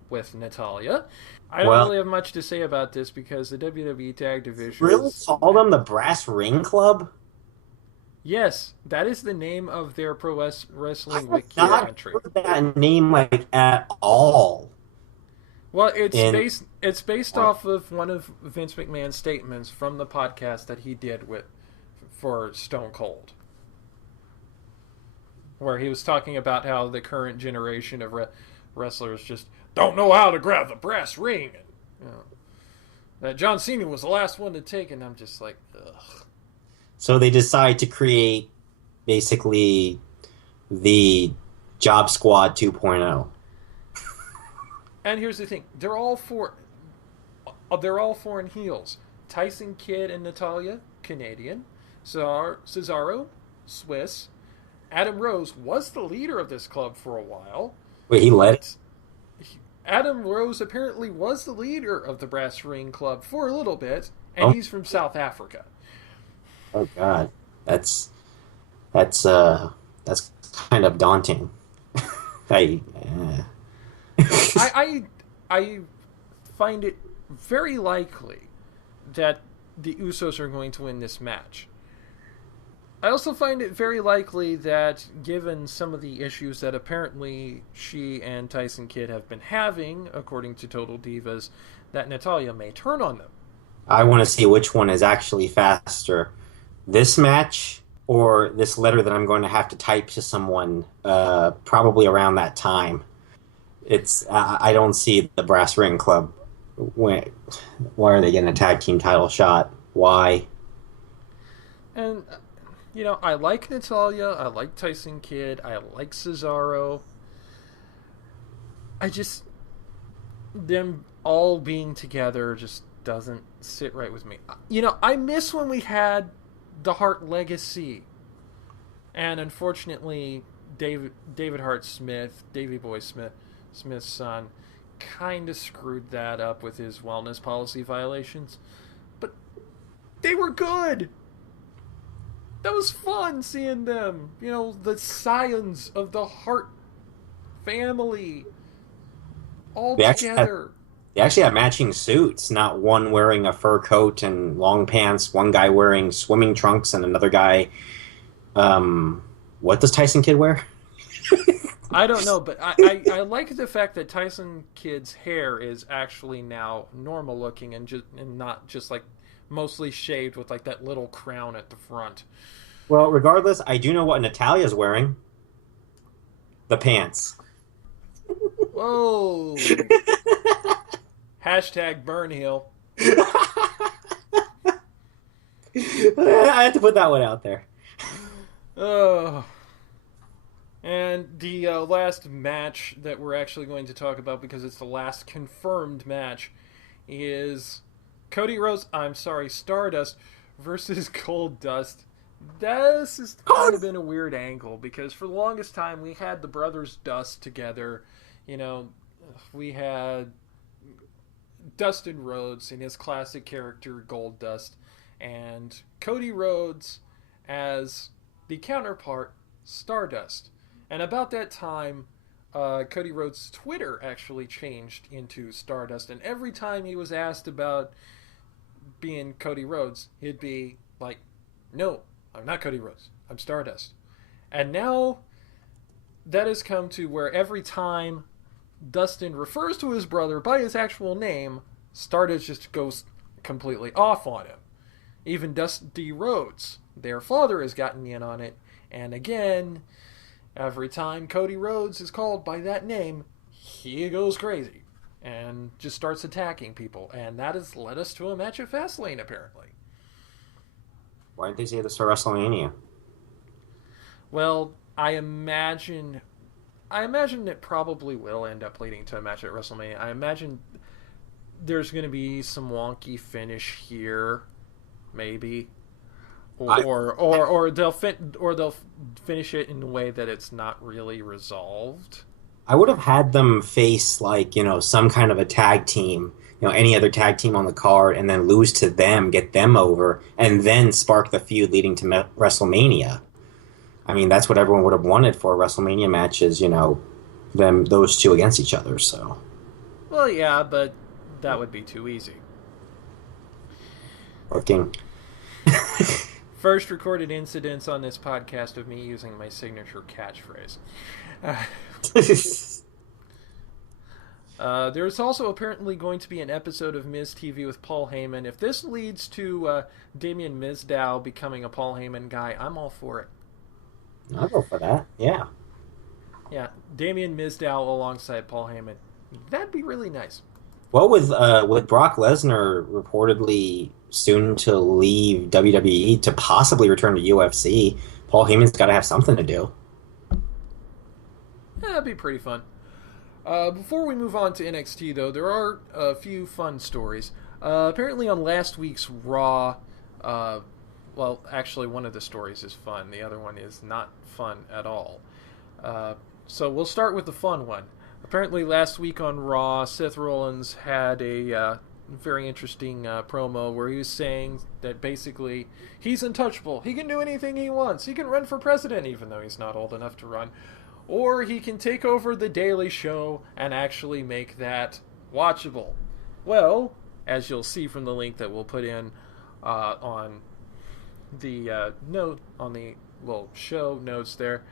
with Natalya. I don't really have much to say about this because the WWE tag division... Really call them the Brass Ring Club? Yes, that is the name of their pro wrestling wiki not entry. Heard that name at all. Well, it's based off of one of Vince McMahon's statements from the podcast that he did for Stone Cold, where he was talking about how the current generation of wrestlers just don't know how to grab the brass ring, and that John Cena was the last one to take, and I'm just like, ugh. So they decide to create basically the Job Squad 2.0. And here's the thing: they're all foreign heels. Tyson Kidd and Natalya, Canadian. Cesaro, Swiss. Adam Rose was the leader of this club for a while. Wait, he led it? Adam Rose apparently was the leader of the Brass Ring Club for a little bit, and he's from South Africa. Oh God, that's kind of daunting. I find it very likely that the Usos are going to win this match. I also find it very likely that, given some of the issues that apparently she and Tyson Kidd have been having, according to Total Divas, that Natalya may turn on them. I want to see which one is actually faster, this match or this letter that I'm going to have to type to someone probably around that time. I don't see the Brass Ring Club. When, why are they getting a tag team title shot? Why? And I like Natalia, I like Tyson Kidd, I like Cesaro. I just them all being together just doesn't sit right with me. I miss when we had the Hart Legacy, and unfortunately, David Hart Smith, Davy Boy Smith's son, kind of screwed that up with his wellness policy violations. But they were good. That was fun seeing them. The scions of the Hart family all They actually had together. they actually had matching suits, not one wearing a fur coat and long pants, one guy wearing swimming trunks and another guy what does Tyson Kidd wear? I don't know, but I like the fact that Tyson Kidd's hair is actually now normal looking and not just like mostly shaved with like that little crown at the front. Well, regardless, I do know what Natalia's wearing. The pants. Whoa! Hashtag burn heel. I had to put that one out there. Oh. And the last match that we're actually going to talk about, because it's the last confirmed match, is Cody Rhodes, Stardust versus Goldust. This has kind of been a weird angle because for the longest time we had the brothers Dust together. We had Dustin Rhodes in his classic character Goldust, and Cody Rhodes as the counterpart Stardust. And about that time, Cody Rhodes' Twitter actually changed into Stardust, and every time he was asked about being Cody Rhodes, he'd be like, "No, I'm not Cody Rhodes. I'm Stardust." And now that has come to where every time Dustin refers to his brother by his actual name, Stardust just goes completely off on him. Even Dusty Rhodes, their father, has gotten in on it, and again, every time Cody Rhodes is called by that name, he goes crazy and just starts attacking people, and that has led us to a match at Fastlane, apparently. Why didn't they say this for WrestleMania? Well, I imagine it probably will end up leading to a match at WrestleMania. I imagine there's going to be some wonky finish here, maybe, I or they'll finish it in a way that it's not really resolved. I would have had them face like, some kind of a tag team, any other tag team on the card and then lose to them, get them over, and then spark the feud leading to WrestleMania. I mean, that's what everyone would have wanted for a WrestleMania matches, those two against each other, so. Well, yeah, but that would be too easy. Working. First recorded incidents on this podcast of me using my signature catchphrase. There's also apparently going to be an episode of Miz TV with Paul Heyman. If this leads to Damien Mizdow becoming a Paul Heyman guy, I'm all for it. I'll go for that, yeah. Yeah, Damien Mizdow alongside Paul Heyman. That'd be really nice. Well, with Brock Lesnar reportedly soon to leave WWE to possibly return to UFC, Paul Heyman's got to have something to do. Yeah, that'd be pretty fun. Before we move on to NXT, though, there are a few fun stories. Apparently, on last week's Raw, well, actually, one of the stories is fun. The other one is not fun at all. So we'll start with the fun one. Apparently, last week on Raw, Seth Rollins had a very interesting promo where he was saying that basically he's untouchable. He can do anything he wants. He can run for president, even though he's not old enough to run. Or he can take over The Daily Show and actually make that watchable. Well, as you'll see from the link that we'll put in on the note, on the little show notes there,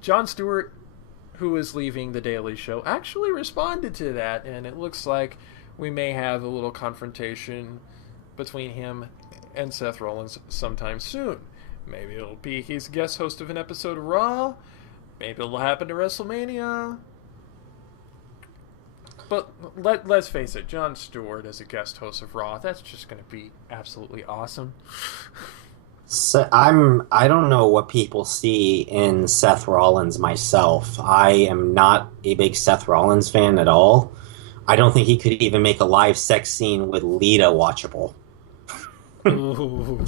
Jon Stewart, who is leaving The Daily Show, actually responded to that, and it looks like we may have a little confrontation between him and Seth Rollins sometime soon. Maybe it'll be he's guest host of an episode of Raw. Maybe it'll happen to WrestleMania. But let's face it, Jon Stewart as a guest host of Raw, that's just going to be absolutely awesome. So I don't know what people see in Seth Rollins myself. I am not a big Seth Rollins fan at all. I don't think he could even make a live sex scene with Lita watchable. Ooh.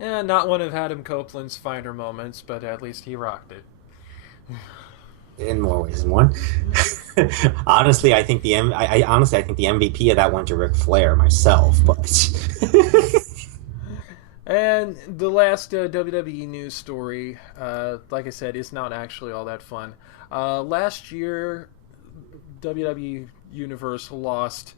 Yeah, not one of Adam Copeland's finer moments, but at least he rocked it. In more ways than one. Honestly, I think I think the MVP of that went to Ric Flair myself, but And the last WWE news story, like I said, is not actually all that fun. Last year, WWE Universe lost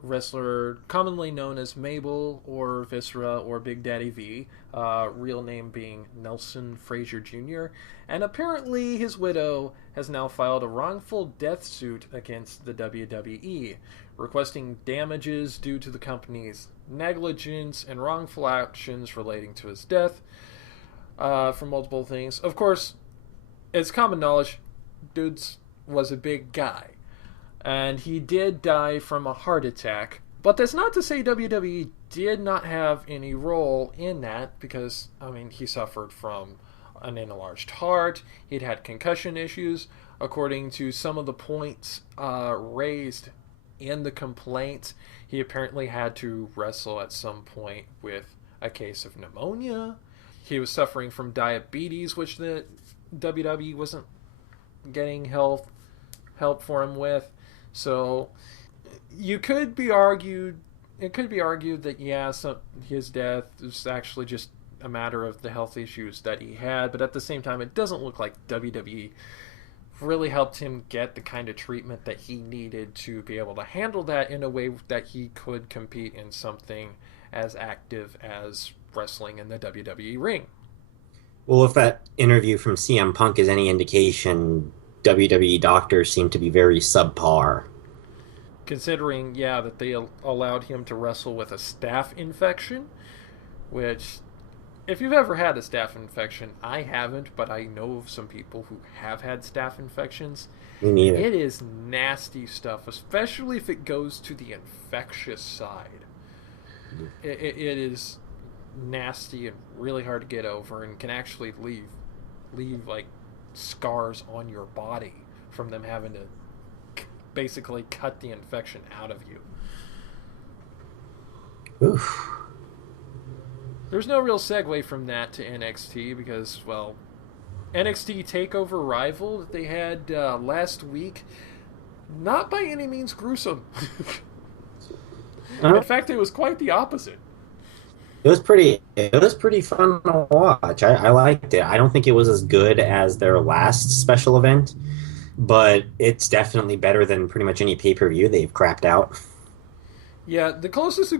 wrestler commonly known as Mabel or Viscera or Big Daddy V, real name being Nelson Frazier Jr., and apparently his widow has now filed a wrongful death suit against the WWE, requesting damages due to the company's negligence and wrongful actions relating to his death for multiple things. Of course, it's common knowledge, dudes was a big guy. And he did die from a heart attack. But that's not to say WWE did not have any role in that, because, I mean, he suffered from an enlarged heart. He'd had concussion issues. According to some of the points raised in the complaint, he apparently had to wrestle at some point with a case of pneumonia. He was suffering from diabetes, which the WWE wasn't getting help for him with. So it could be argued that his death is actually just a matter of the health issues that he had, but at the same time, it doesn't look like WWE really helped him get the kind of treatment that he needed to be able to handle that in a way that he could compete in something as active as wrestling in the WWE ring. well, if that interview from CM Punk is any indication, WWE doctors seem to be very subpar. Considering, that they allowed him to wrestle with a staph infection, which, if you've ever had a staph infection, I haven't, but I know of some people who have had staph infections. Me neither. It is nasty stuff, especially if it goes to the infectious side. It is nasty and really hard to get over, and can actually leave like scars on your body from them having to basically cut the infection out of you. Oof. There's no real segue from that to NXT because, well, NXT Takeover rival that they had last week, not by any means gruesome. In fact, it was quite the opposite. It was pretty fun to watch. I liked it. I don't think it was as good as their last special event, but it's definitely better than pretty much any pay-per-view they've crapped out. Yeah, the closest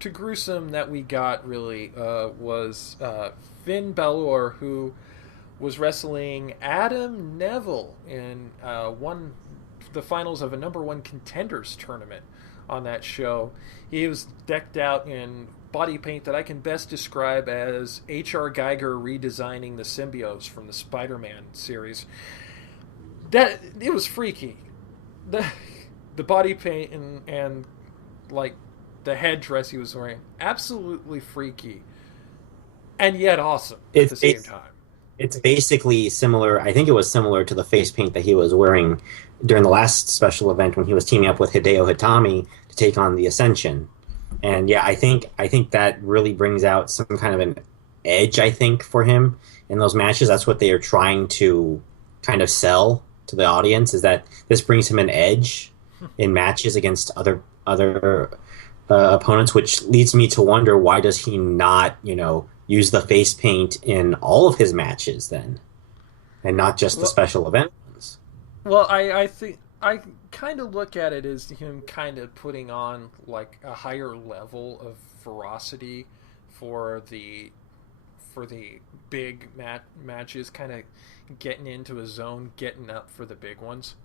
to gruesome that we got really was Finn Balor, who was wrestling Adam Neville in the finals of a number one contenders tournament on that show. He was decked out in body paint that I can best describe as H.R. Geiger redesigning the symbiotes from the Spider-Man series. That it was freaky. The body paint and like the headdress he was wearing, absolutely freaky, and yet awesome at the same time. It's basically similar. I think it was similar to the face paint that he was wearing during the last special event when he was teaming up with Hideo Itami to take on the Ascension. And yeah, I think that really brings out some kind of an edge, I think, for him in those matches. That's what they are trying to kind of sell to the audience, is that this brings him an edge in matches against other opponents, which leads me to wonder, why does he not, use the face paint in all of his matches then, and not just the special events? Well, I think I kind of look at it as him kind of putting on like a higher level of ferocity for the big matches, kind of getting into a zone, getting up for the big ones.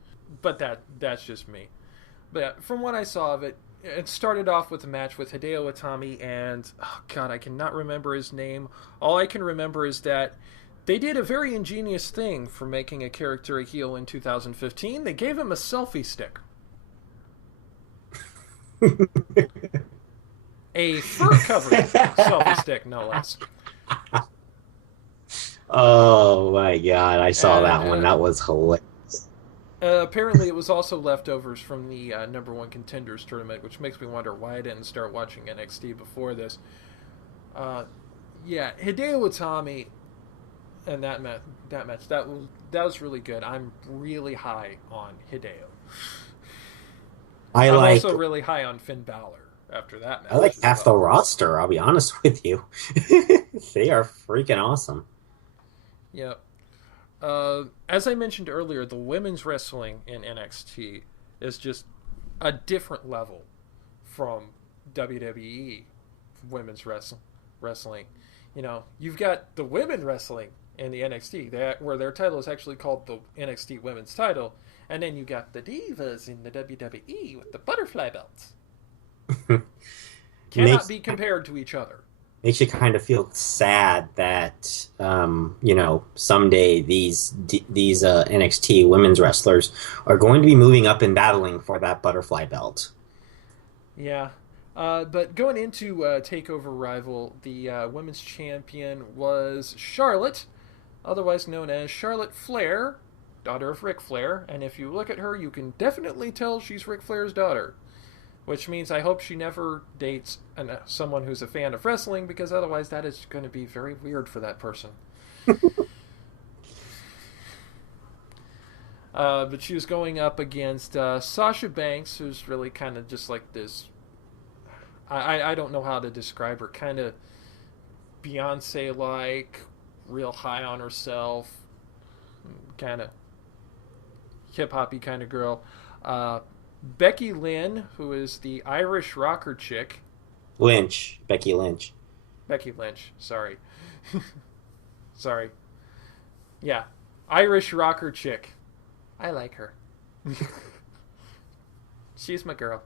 but that's just me. But yeah, from what I saw of it, it started off with a match with Hideo Itami and oh god, I cannot remember his name. All I can remember is that they did a very ingenious thing for making a character a heel in 2015. They gave him a selfie stick. A fur-covered selfie stick, no less. Oh my God, I saw And that one. That was hilarious. apparently, it was also leftovers from the number one contenders tournament, which makes me wonder why I didn't start watching NXT before this. Uh, yeah, Hideo Itami and that was really good. I'm really high on Hideo. I I'm like also really high on Finn Balor after that I match like as half the well. roster, I'll be honest with you. They are freaking awesome. Yeah. As I mentioned earlier, the women's wrestling in NXT is just a different level from WWE women's wrestling. You know, you've got the women wrestling in the NXT that where their title is actually called the NXT Women's Title, and then you got the divas in the WWE with the butterfly belts. Cannot Makes be compared to each other. makes you kind of feel sad that someday these NXT women's wrestlers are going to be moving up and battling for that butterfly belt. Yeah. But going into Takeover Rival, the women's champion was Charlotte, otherwise known as Charlotte Flair, daughter of Ric Flair. And if you look at her, you can definitely tell she's Ric Flair's daughter. Which means I hope she never dates someone who's a fan of wrestling, because otherwise that is going to be very weird for that person. But she was going up against Sasha Banks, who's really kind of just like this. I don't know how to describe her. Kind of Beyonce like, real high on herself, kind of hip hoppy kind of girl. Becky Lynn, who is the Irish rocker chick. Becky Lynch. Becky Lynch, sorry. Sorry. Yeah, Irish rocker chick. I like her. She's my girl.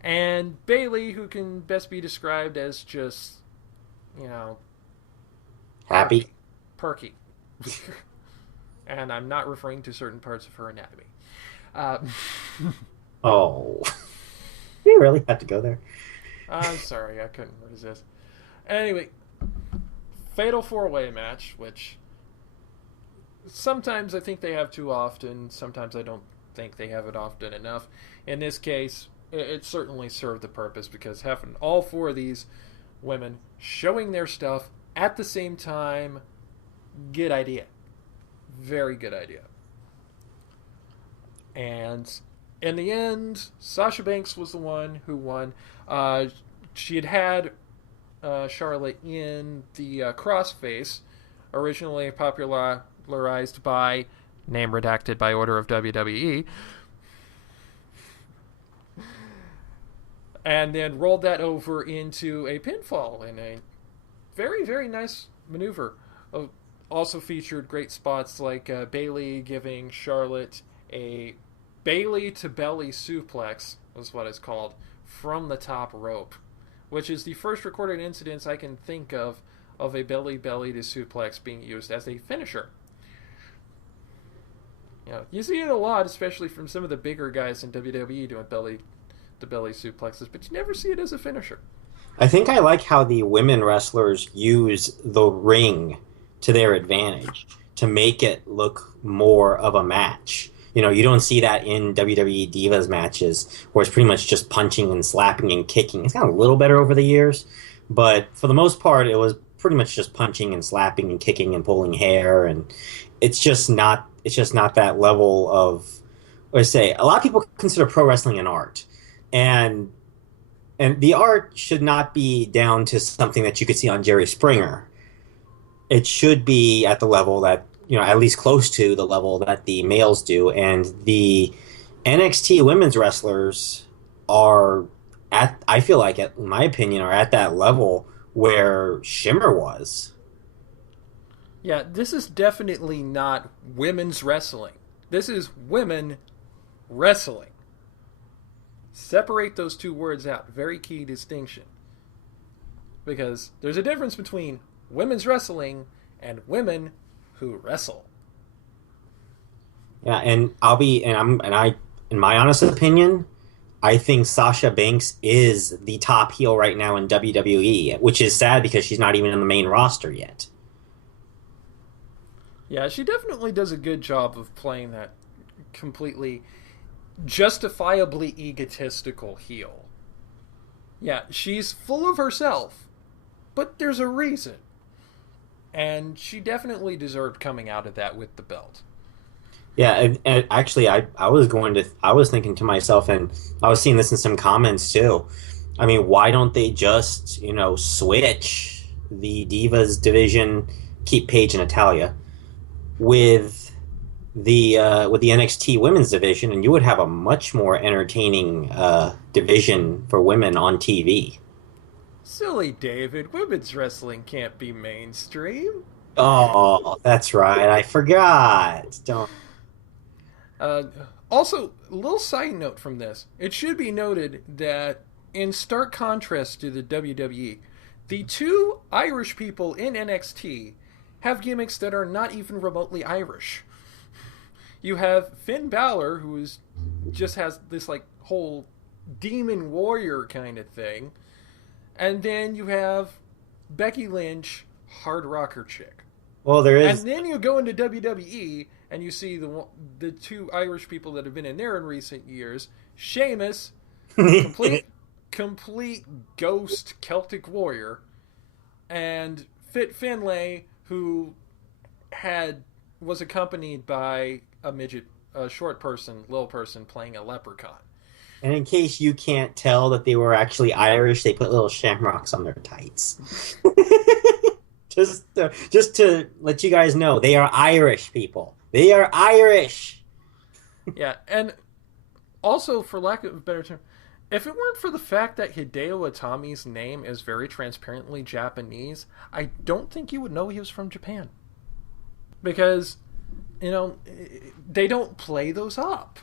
And Bailey, who can best be described as just, you know, Happy. Perky. And I'm not referring to certain parts of her anatomy. Oh, we really had to go there. I'm sorry, I couldn't resist. Anyway, Fatal 4-Way match, which sometimes I think they have too often, sometimes I don't think they have it often enough. In this case, it certainly served the purpose, because having all four of these women showing their stuff at the same time, good idea. Very good idea. And in the end, Sasha Banks was the one who won. She had Charlotte in the crossface, originally popularized by, name redacted by order of WWE, and then rolled that over into a pinfall in a very, very nice maneuver. Also featured great spots like Bailey giving Charlotte a Bailey to belly suplex, was what it's called, from the top rope, which is the first recorded incidents I can think of a belly to suplex being used as a finisher. You know, you see it a lot, especially from some of the bigger guys in WWE doing belly to belly suplexes, but you never see it as a finisher. I think I like how the women wrestlers use the ring to their advantage to make it look more of a match. You know, you don't see that in WWE Divas matches where it's pretty much just punching and slapping and kicking. It's gotten a little better over the years, but for the most part, it was pretty much just punching and slapping and kicking and pulling hair, and it's just not that level of. What I say, a lot of people consider pro wrestling an art, and the art should not be down to something that you could see on Jerry Springer. It should be at the level that, at least close to the level that the males do. And the NXT women's wrestlers are I feel like, in my opinion, are at that level where Shimmer was. Yeah, this is definitely not women's wrestling. This is women wrestling. Separate those two words out. Very key distinction. Because there's a difference between women's wrestling and women who wrestle. Yeah, and in my honest opinion, I think Sasha Banks is the top heel right now in WWE, which is sad because she's not even in the main roster yet. Yeah, she definitely does a good job of playing that completely justifiably egotistical heel. Yeah, she's full of herself, but there's a reason. And she definitely deserved coming out of that with the belt. Yeah, and actually, I was thinking to myself, and I was seeing this in some comments too. I mean, why don't they just, switch the Divas division, keep Paige and Natalia, with the NXT Women's division, and you would have a much more entertaining division for women on TV. Silly David, women's wrestling can't be mainstream. Oh, that's right. I forgot. Don't. Uh, Also, a little side note from this. It should be noted that, in stark contrast to the WWE, the two Irish people in NXT have gimmicks that are not even remotely Irish. You have Finn Balor, just has this like whole demon warrior kind of thing, and then you have Becky Lynch, hard rocker chick. Well, there And is. then you go into WWE and you see the two Irish people that have been in there in recent years: Sheamus, complete complete ghost Celtic warrior, and Fit Finlay, who had was accompanied by a midget, a short person, little person playing a leprechaun. And in case you can't tell that they were actually Irish, they put little shamrocks on their tights. Just to let you guys know, they are Irish people. They are Irish. Yeah, and also, for lack of a better term, if it weren't for the fact that Hideo Itami's name is very transparently Japanese, I don't think you would know he was from Japan. Because, they don't play those up.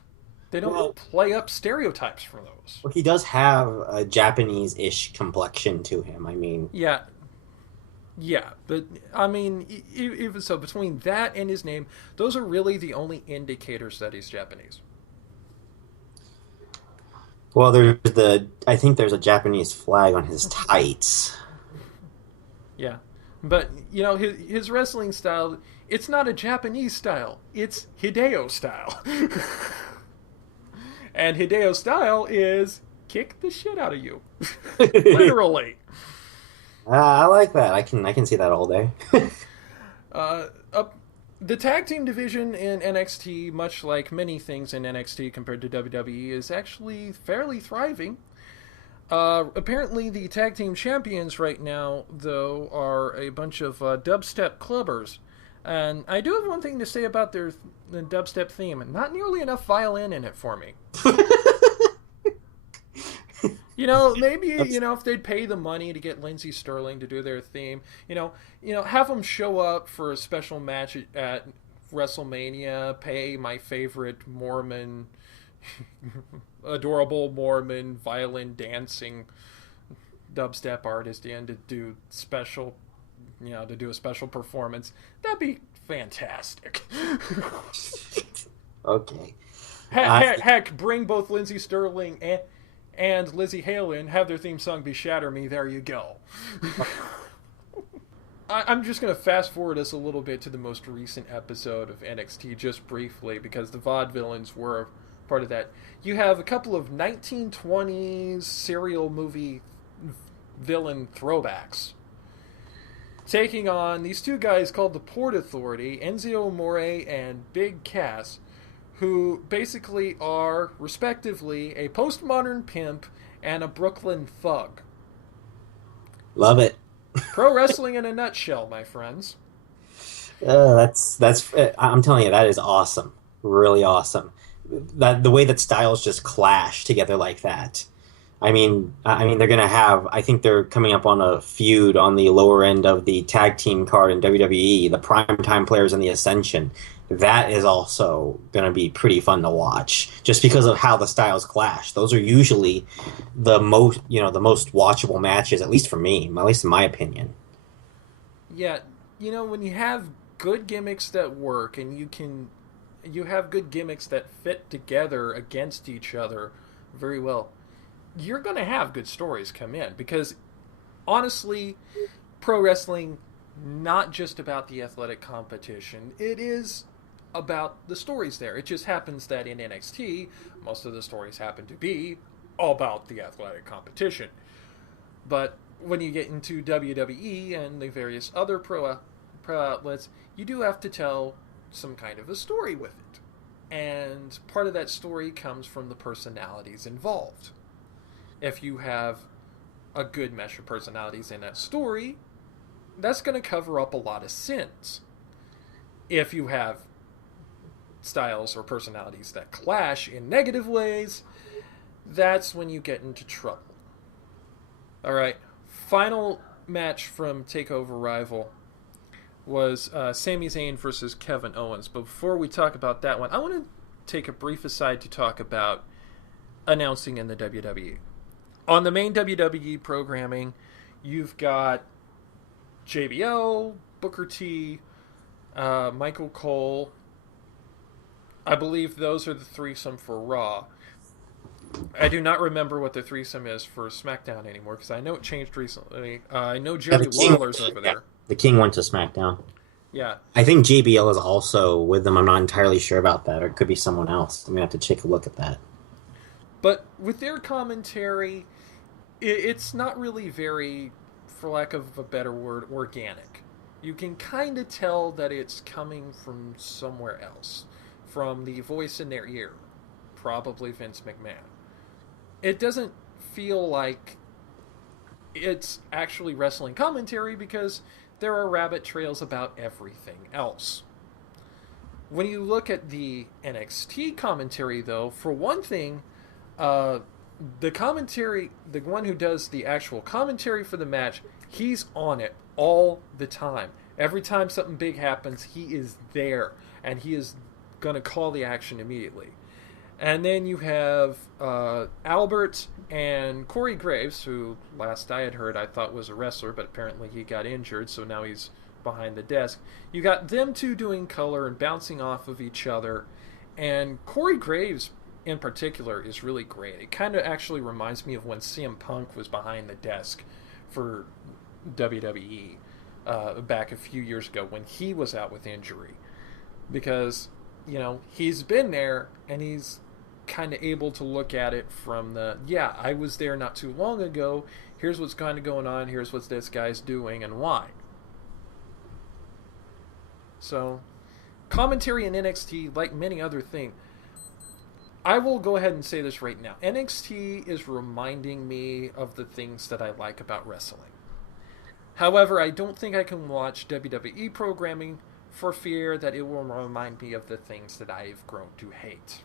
They don't Well, play up stereotypes for those. well, he does have a Japanese-ish complexion to him. I mean, Yeah, yeah, but I mean, even so, between that and his name, those are really the only indicators that he's Japanese. well, I think there's a Japanese flag on his tights. Yeah, but his wrestling style, it's not a Japanese style, it's Hideo style. And Hideo style is kick the shit out of you. Literally. I like that. I can see that all day. Uh, up the tag team division in NXT, much like many things in NXT compared to WWE, is actually fairly thriving. Apparently, the tag team champions right now, though, are a bunch of dubstep clubbers. And I do have one thing to say about the dubstep theme. Not nearly enough violin in it for me. Maybe if they'd pay the money to get Lindsey Sterling to do their theme, have them show up for a special match at WrestleMania, pay my favorite Mormon, adorable Mormon violin dancing dubstep artist in to do a special performance. That'd be fantastic. Okay. Heck, bring both Lindsey Sterling and Lizzie Hale in, have their theme song be Shatter Me, there you go. I'm just going to fast forward us a little bit to the most recent episode of NXT, just briefly, because the Vaudevillains were part of that. You have a couple of 1920s serial movie villain throwbacks taking on these two guys called the Port Authority, Enzio Amore and Big Cass, who basically are, respectively, a postmodern pimp and a Brooklyn thug. Love it. Pro wrestling in a nutshell, my friends. That's. I'm telling you, that is awesome. Really awesome. That the way that styles just clash together like that. I mean, they're gonna have. I think they're coming up on a feud on the lower end of the tag team card in WWE, the primetime players and the Ascension. That is also gonna be pretty fun to watch, just because of how the styles clash. Those are usually the most watchable matches, at least for me, at least in my opinion. Yeah, when you have good gimmicks that work and you have good gimmicks that fit together against each other very well, you're going to have good stories come in because honestly, pro wrestling not just about the athletic competition. It is about the stories there. It just happens that in NXT, most of the stories happen to be about the athletic competition. But when you get into WWE and the various other pro outlets, you do have to tell some kind of a story with it. And part of that story comes from the personalities involved. If you have a good mesh of personalities in that story, that's going to cover up a lot of sins. If you have styles or personalities that clash in negative ways, that's when you get into trouble. All right, final match from Takeover Rival was Sami Zayn versus Kevin Owens. But before we talk about that one, I want to take a brief aside to talk about announcing in the WWE. On the main WWE programming, you've got JBL, Booker T, Michael Cole. I believe those are the threesome for Raw. I do not remember what the threesome is for SmackDown anymore because I know it changed recently. I know Yeah, Jerry Lawler's over yeah, there. the King went to SmackDown. Yeah, I think JBL is also with them. I'm not entirely sure about that, or it could be someone else. I'm gonna have to take a look at that. but with their commentary, it's not really very, for lack of a better word, organic. You can kind of tell that it's coming from somewhere else, from the voice in their ear, probably Vince McMahon. It doesn't feel like it's actually wrestling commentary because there are rabbit trails about everything else. When you look at the NXT commentary, though, for one thing, uh, the commentary, the one who does the actual commentary for the match, he's on it all the time. Every time something big happens, he is there and he is going to call the action immediately. And then you have Albert and Corey Graves, who last I had heard I thought was a wrestler, but apparently he got injured, so now he's behind the desk. You got them two doing color and bouncing off of each other. And Corey Graves, in particular, is really great. It kind of actually reminds me of when CM Punk was behind the desk for WWE back a few years ago when he was out with injury. Because, he's been there and he's kind of able to look at it from yeah, I was there not too long ago. Here's what's kind of going on. Here's what this guy's doing and why. So, commentary in NXT, like many other things, I will go ahead and say this right now. NXT is reminding me of the things that I like about wrestling. However, I don't think I can watch WWE programming for fear that it will remind me of the things that I've grown to hate.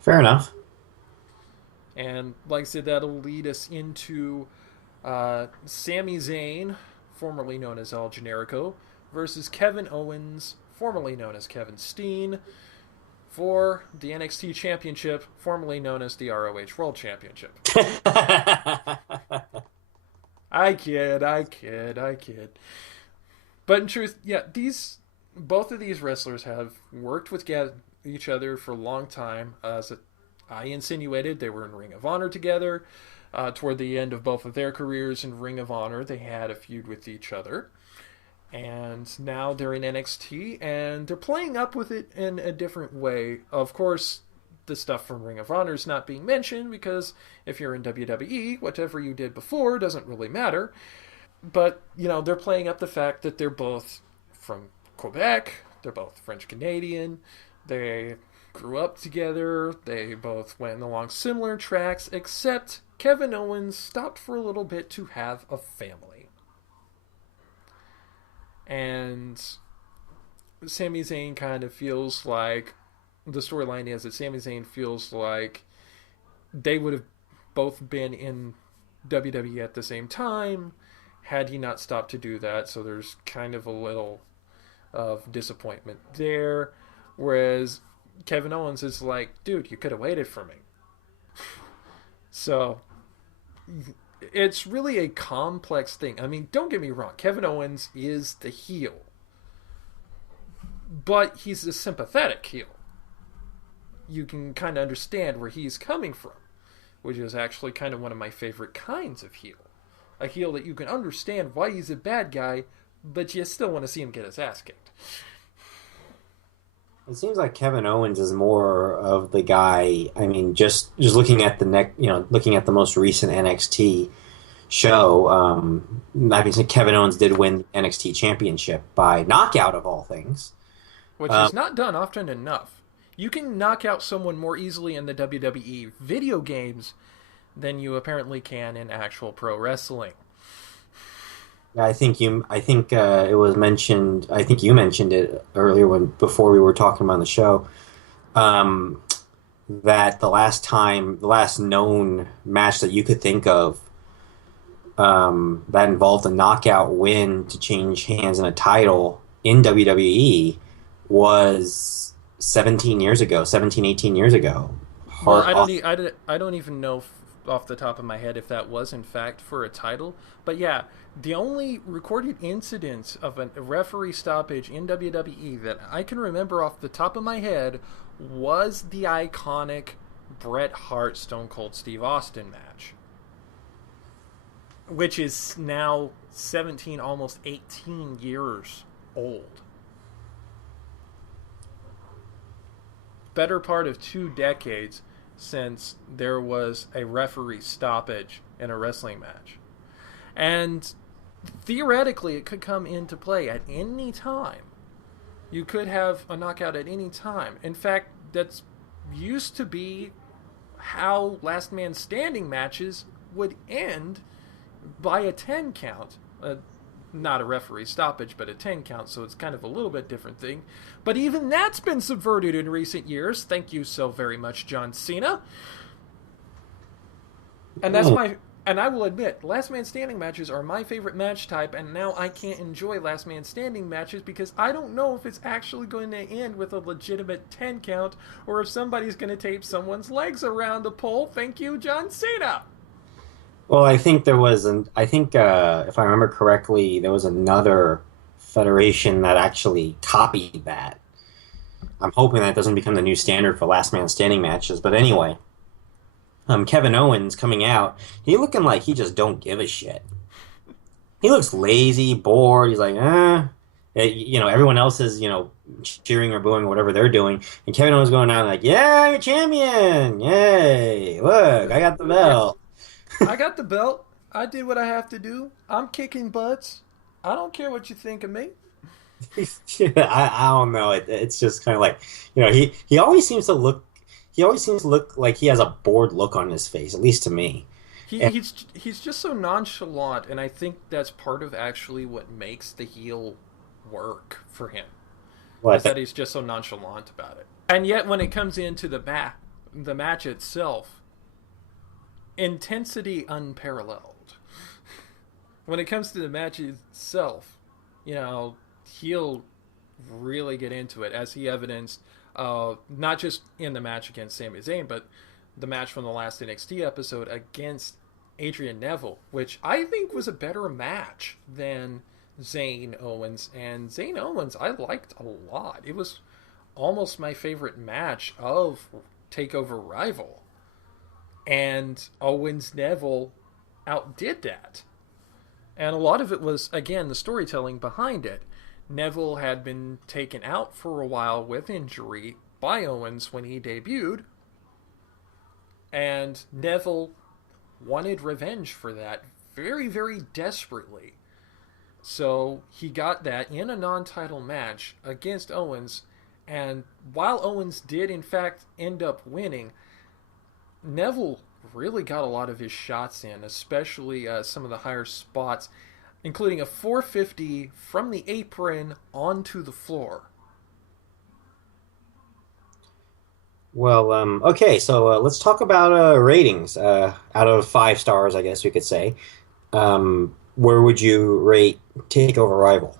Fair enough. And like I said, that'll lead us into Sami Zayn, formerly known as El Generico, versus Kevin Owens, formerly known as Kevin Steen, for the NXT Championship, formerly known as the ROH World Championship. I kid, I kid, I kid. But in truth, yeah, both of these wrestlers have worked with each other for a long time. As I insinuated, they were in Ring of Honor together. Toward the end of both of their careers in Ring of Honor, they had a feud with each other. And now they're in NXT, and they're playing up with it in a different way. Of course, the stuff from Ring of Honor is not being mentioned because if you're in WWE, whatever you did before doesn't really matter. But, they're playing up the fact that they're both from Quebec, they're both French Canadian, they grew up together, they both went along similar tracks, except Kevin Owens stopped for a little bit to have a family. And Sami Zayn kind of feels like the storyline is that Sami Zayn feels like they would have both been in WWE at the same time had he not stopped to do that. So there's kind of a little of disappointment there. Whereas Kevin Owens is like, dude, you could have waited for me. So it's really a complex thing. I mean, don't get me wrong, Kevin Owens is the heel, but he's a sympathetic heel. You can kind of understand where he's coming from, which is actually kind of one of my favorite kinds of heel. A heel that you can understand why he's a bad guy, but you still want to see him get his ass kicked. It seems like Kevin Owens is more of the guy. I mean, just looking at looking at the most recent NXT show. Obviously, Kevin Owens did win the NXT Championship by knockout of all things. Which is not done often enough. You can knock out someone more easily in the WWE video games than you apparently can in actual pro wrestling. Yeah, I think it was mentioned. I think you mentioned it earlier before we were talking about the show. Um, that the last known match that you could think of that involved a knockout win to change hands in a title in WWE was 17, 18 years ago. Well, Hard off. I don't even know off the top of my head if that was in fact for a title. But yeah, the only recorded incidents of a referee stoppage in WWE that I can remember off the top of my head was the iconic Bret Hart Stone Cold Steve Austin match, which is now 17, almost 18 years old. Better part of 2 decades since there was a referee stoppage in a wrestling match. And theoretically, it could come into play at any time. You could have a knockout at any time. In fact, that's used to be how last man standing matches would end by a 10 count. Not a referee stoppage, but a 10 count, so it's kind of a little bit different thing. But even that's been subverted in recent years. Thank you so very much, John Cena. And that's my... And I will admit, last man standing matches are my favorite match type, and now I can't enjoy last man standing matches because I don't know if it's actually going to end with a legitimate 10 count or if somebody's going to tape someone's legs around the pole. Thank you, John Cena. Well, I think there was I think if I remember correctly, there was another federation that actually copied that. I'm hoping that doesn't become the new standard for last man standing matches. But anyway, Kevin Owens coming out, he looking like he just don't give a shit. He looks lazy, bored. He's like, everyone else is, cheering or booing or whatever they're doing. And Kevin Owens going out like, yeah, you're champion. Yay. Look, I got the belt. I got the belt. I did what I have to do. I'm kicking butts. I don't care what you think of me. I don't know. It's just kind of like, he always seems to look. He always seems to look like he has a bored look on his face, at least to me. He's just so nonchalant, and I think that's part of actually what makes the heel work for him. Is that he's just so nonchalant about it. And yet, when it comes into the match itself, intensity unparalleled. When it comes to the match itself, he'll really get into it, as he evidenced, not just in the match against Sami Zayn, but the match from the last NXT episode against Adrian Neville, which I think was a better match than Zayn Owens. And Zayn Owens I liked a lot. It was almost my favorite match of TakeOver Rival. And Owens Neville outdid that. And a lot of it was, again, the storytelling behind it. Neville had been taken out for a while with injury by Owens when he debuted. And Neville wanted revenge for that very, very desperately. So he got that in a non-title match against Owens. And while Owens did, in fact, end up winning, Neville really got a lot of his shots in, especially some of the higher spots, including a 450 from the apron onto the floor. Well, okay, so let's talk about ratings. Out of 5 stars, I guess we could say. Where would you rate Takeover Rival?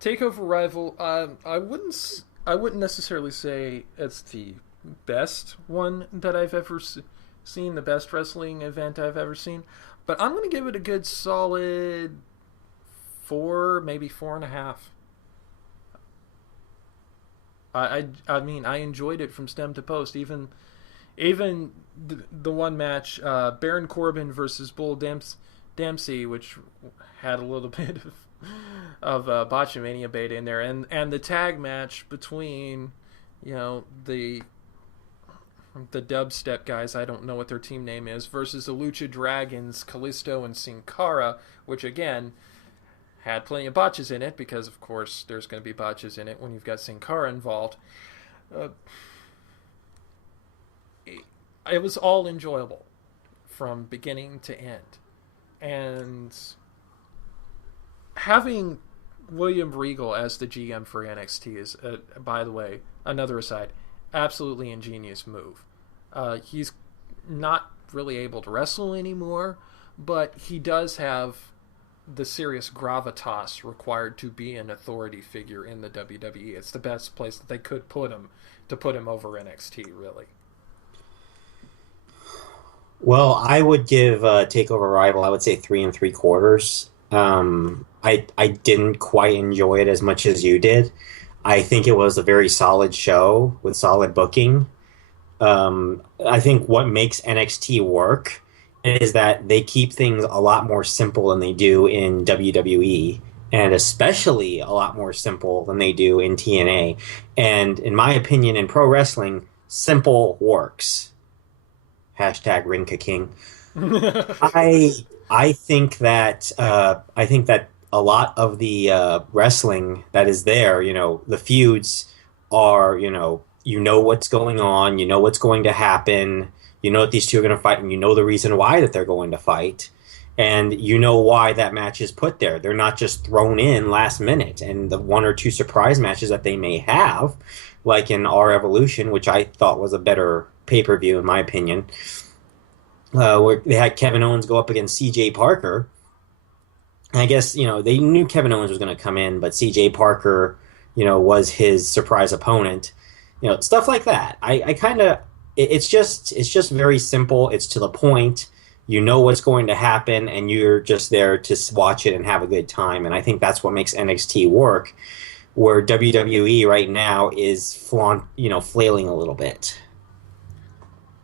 Takeover Rival. I wouldn't necessarily say it's the best one that I've ever seen. The best wrestling event I've ever seen, but I'm going to give it a good solid four, maybe 4.5. I mean, I enjoyed it from stem to post. Even the one match, Baron Corbin versus Bull Dempsey, which had a little bit of botchamania bait in there, and the tag match between, the dubstep guys, I don't know what their team name is, versus the Lucha Dragons, Kalisto and Sin Cara, which again had plenty of botches in it because, of course, there's going to be botches in it when you've got Sin Cara involved. Uh, it was all enjoyable from beginning to end. And having William Regal as the GM for NXT is, by the way, another aside, absolutely ingenious move. He's not really able to wrestle anymore, but he does have the serious gravitas required to be an authority figure in the WWE. It's the best place that they could put him to put him over NXT, really. Well, I would give Takeover Rival, I would say 3 3/4. I didn't quite enjoy it as much as you did. I think it was a very solid show with solid booking. I think what makes NXT work is that they keep things a lot more simple than they do in WWE, and especially a lot more simple than they do in TNA. And in my opinion, in pro wrestling, simple works. Hashtag Rinka King. I I think that a lot of the wrestling that is there, the feuds are, you know what's going on, you know what's going to happen, you know that these two are going to fight, and you know the reason why that they're going to fight, and you know why that match is put there. They're not just thrown in last minute, and the one or two surprise matches that they may have, like in our Evolution, which I thought was a better pay-per-view in my opinion, where they had Kevin Owens go up against C.J. Parker. And I guess, they knew Kevin Owens was going to come in, but C.J. Parker, was his surprise opponent. Stuff like that. I kind of, it's just very simple. It's to the point. You know what's going to happen, and you're just there to watch it and have a good time. And I think that's what makes NXT work, where WWE right now is flailing a little bit.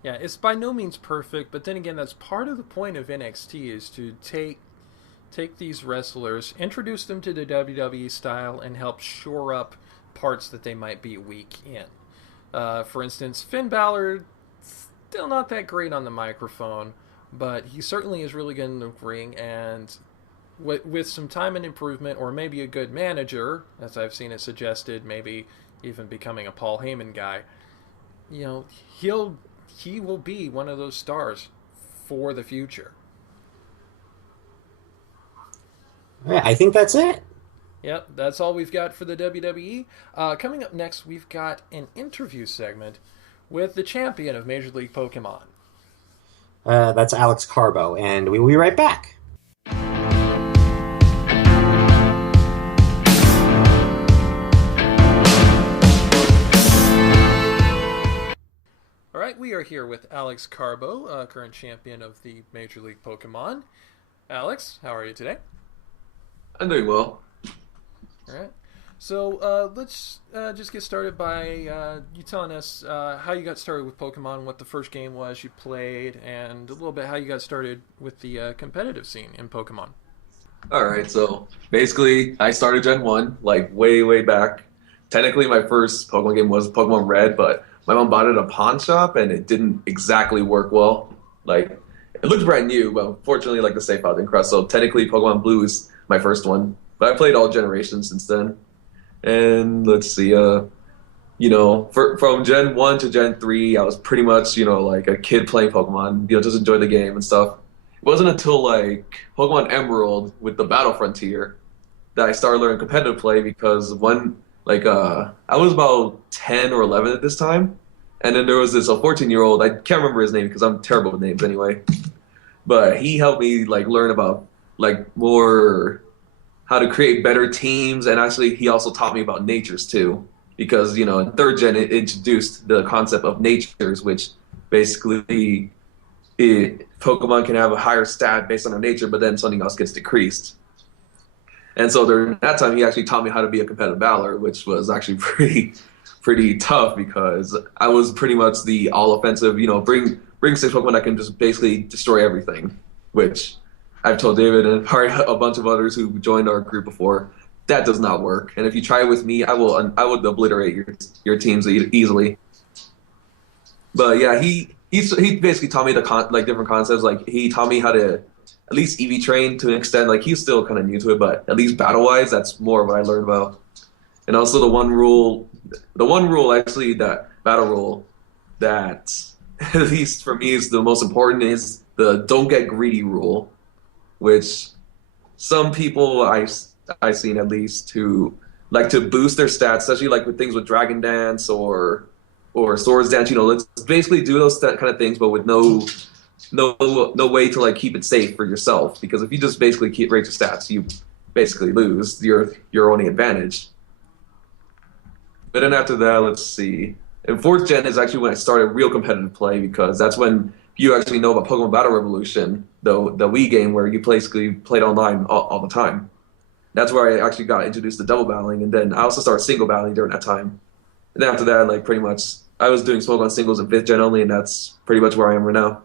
Yeah, it's by no means perfect, but then again, that's part of the point of NXT is to take these wrestlers, introduce them to the WWE style, and help shore up parts that they might be weak in. For instance, Finn Balor, still not that great on the microphone, but he certainly is really good in the ring, and with some time and improvement, or maybe a good manager, as I've seen it suggested, maybe even becoming a Paul Heyman guy, you know, he will be one of those stars for the future. Yeah, I think that's it. Yep, that's all we've got for the WWE. Coming up next, we've got an interview segment with the champion of Major League Pokemon. That's Alex Carbo, and we will be right back. All right, we are here with Alex Carbo, current champion of the Major League Pokemon. Alex, how are you today? I'm doing well. All right. So let's just get started by you telling us how you got started with Pokemon, what the first game was you played, and a little bit how you got started with the competitive scene in Pokemon. All right, so basically, I started Gen 1, like way, way back. Technically, my first Pokemon game was Pokemon Red, but my mom bought it at a pawn shop, and it didn't exactly work well. Like, it looked brand new, but unfortunately, like the safe out didn't cross. So technically, Pokemon Blue is my first one. But I played all generations since then. And let's see, from Gen 1 to Gen 3, I was pretty much, like a kid playing Pokemon, just enjoy the game and stuff. It wasn't until like Pokemon Emerald with the Battle Frontier that I started learning competitive play because I was about 10 or 11 at this time, And then there was this a 14-year-old. I can't remember his name because I'm terrible with names anyway. But he helped me like learn about like more how to create better teams, and actually he also taught me about natures too, because in third gen it introduced the concept of natures, which basically Pokemon can have a higher stat based on their nature, but then something else gets decreased. And so during that time, he actually taught me how to be a competitive battler, which was actually pretty tough because I was pretty much the all offensive. Bring six Pokemon that can just basically destroy everything, which I've told David and probably a bunch of others who joined our group before that does not work. And if you try it with me, I would obliterate your teams easily. But yeah, he basically taught me different concepts. Like he taught me how to at least EV train to an extent. Like he's still kind of new to it, but at least battle wise, that's more of what I learned about. And also the one rule actually, that battle rule that at least for me is the most important, is the don't get greedy rule, which some people I've seen at least who like to boost their stats, especially like with things with Dragon Dance or Swords Dance. Let's basically do those kind of things, but with no way to like keep it safe for yourself. Because if you just basically rate your stats, you basically lose your only advantage. But then after that, let's see. And fourth gen is actually when I started real competitive play, because that's when you actually know about Pokemon Battle Revolution, the Wii game where you basically played online all the time. That's where I actually got introduced to double battling, and then I also started single battling during that time. And then after that, like pretty much, I was doing Smogon singles in fifth gen only, and that's pretty much where I am right now.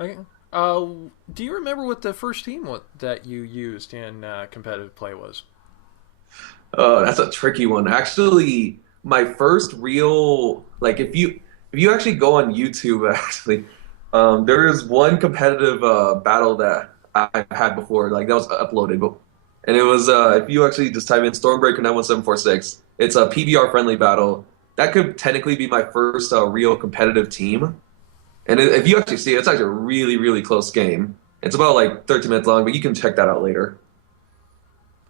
Okay. Do you remember what the first team that you used in competitive play was? That's a tricky one. Actually, my first real, like if you actually go on YouTube, actually, there is one competitive battle that I had before, like that was uploaded, and it was if you actually just type in Stormbreaker 91746, it's a PBR friendly battle. That could technically be my first real competitive team. And if you actually see it, it's actually a really, really close game. It's about like 13 minutes long, but you can check that out later.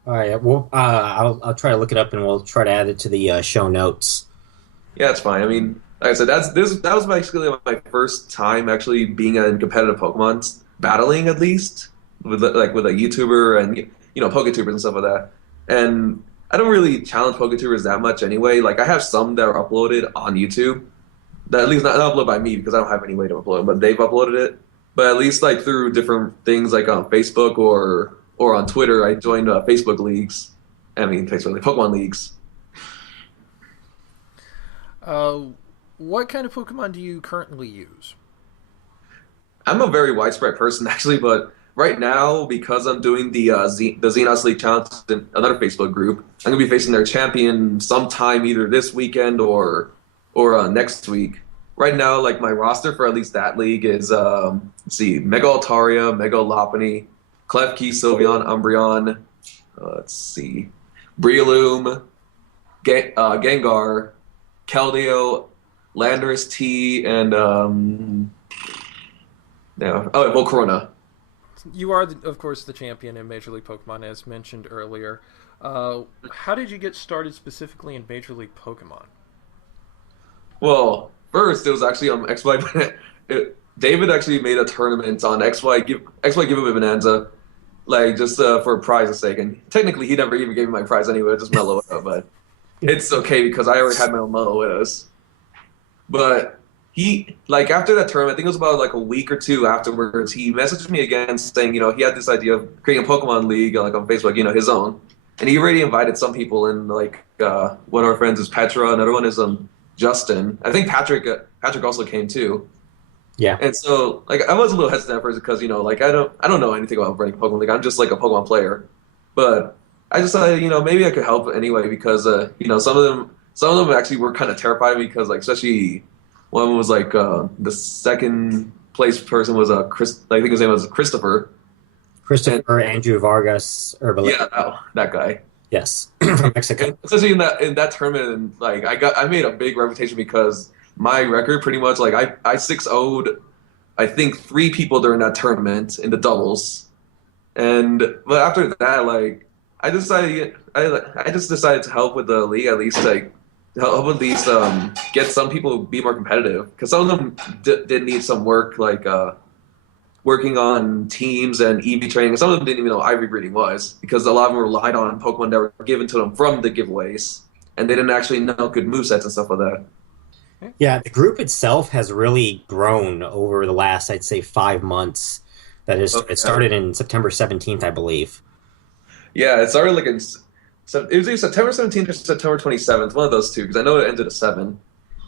All right. Well, I'll try to look it up, and we'll try to add it to the show notes. Yeah, it's fine. I mean, like I said, that was basically my first time actually being in competitive Pokemon battling, at least with a YouTuber and Poketubers and stuff like that. And I don't really challenge Poketubers that much anyway. Like I have some that are uploaded on YouTube, that at least not uploaded by me because I don't have any way to upload them, but they've uploaded it. But at least like through different things like on Facebook or on Twitter, I joined Facebook leagues. I mean, Pokemon leagues. What kind of Pokemon do you currently use? I'm a very widespread person actually, but right now because I'm doing the Xenos League Challenge in another Facebook group, I'm gonna be facing their champion sometime either this weekend or next week. Right now, like my roster for at least that league is let's see, Mega Altaria, Mega Lopunny, Klefki, Sylveon, Umbreon, let's see, Breloom, Gengar, Keldeo, Landorus T, and Volcarona. You are, of course, the champion in Major League Pokemon, as mentioned earlier. How did you get started specifically in Major League Pokemon? Well, first it was actually on XY. David actually made a tournament on XY Giveaway Bonanza, like just for prize's sake. And technically, he never even gave me my prize anyway. Just mellow it up, but it's okay because I already had my own mellow with us. But he, like after that tournament, I think it was about like a week or two afterwards, he messaged me again saying, he had this idea of creating a Pokemon League like on Facebook, his own. And he already invited some people in, like one of our friends is Petra, another one is Justin. I think Patrick also came too. Yeah. And so like I was a little hesitant at first because like I don't know anything about running a Pokemon League. I'm just like a Pokemon player. But I decided, maybe I could help anyway because some of them actually were kind of terrified because like especially one was like the second place person was I think his name was Christopher. Christopher Andrew Vargas Herbalife. Yeah, that guy. Yes, from Mexico. And especially in that tournament, like I made a big reputation because my record pretty much like I 6-0'd I think 3 people during that tournament in the doubles, but after that like I just decided to help with the league at least like help at least get some people to be more competitive because some of them did need some work, like working on teams and EV training. Some of them didn't even know Ivory breeding was because a lot of them relied on Pokemon that were given to them from the giveaways, and they didn't actually know good movesets and stuff like that. Yeah, the group itself has really grown over the last, I'd say, 5 months. It Okay. started in September 17th, I believe. Yeah, it started like so it was either September 17th or September 27th, one of those two, because I know it ended at 7.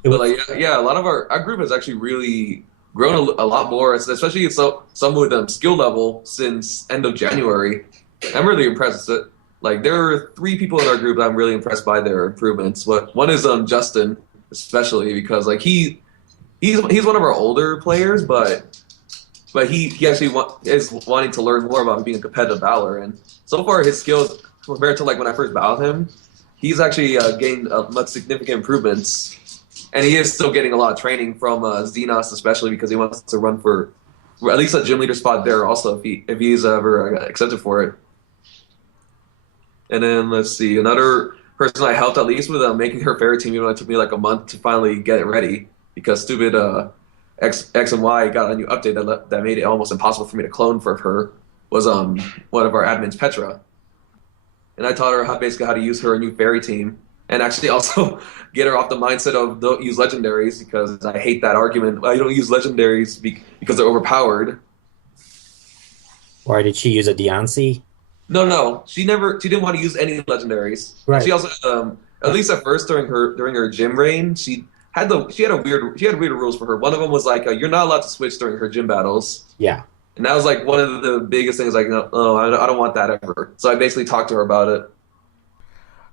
It But was, like, yeah, a lot of our group has actually really grown a lot more, especially some with skill level since end of January. I'm really impressed. Like, there are 3 people in our group that I'm really impressed by their improvements. One is Justin, especially because like he's one of our older players, but he actually is wanting to learn more about being a competitive battler, and so far his skills compared to like when I first battled him, he's actually gained much significant improvements, and he is still getting a lot of training from Xenos, especially because he wants to run for at least a gym leader spot there also if he's ever accepted for it. And then let's see, another person I helped at least with making her fairy team, even though it took me like a month to finally get it ready because stupid X and Y got a new update that made it almost impossible for me to clone for her. Was one of our admins, Petra, and I taught her basically how to use her new fairy team, and actually also get her off the mindset of don't use legendaries because I hate that argument. Well, you don't use legendaries because they're overpowered. or did she use a Deontay? No, no, she didn't want to use any legendaries. And Right. she also, at least at first during her gym reign, she had weird rules for her. One of them was like you're not allowed to switch during her gym battles. Yeah. And that was like one of the biggest things. Like, no, oh, I don't want that ever. So I basically talked to her about it.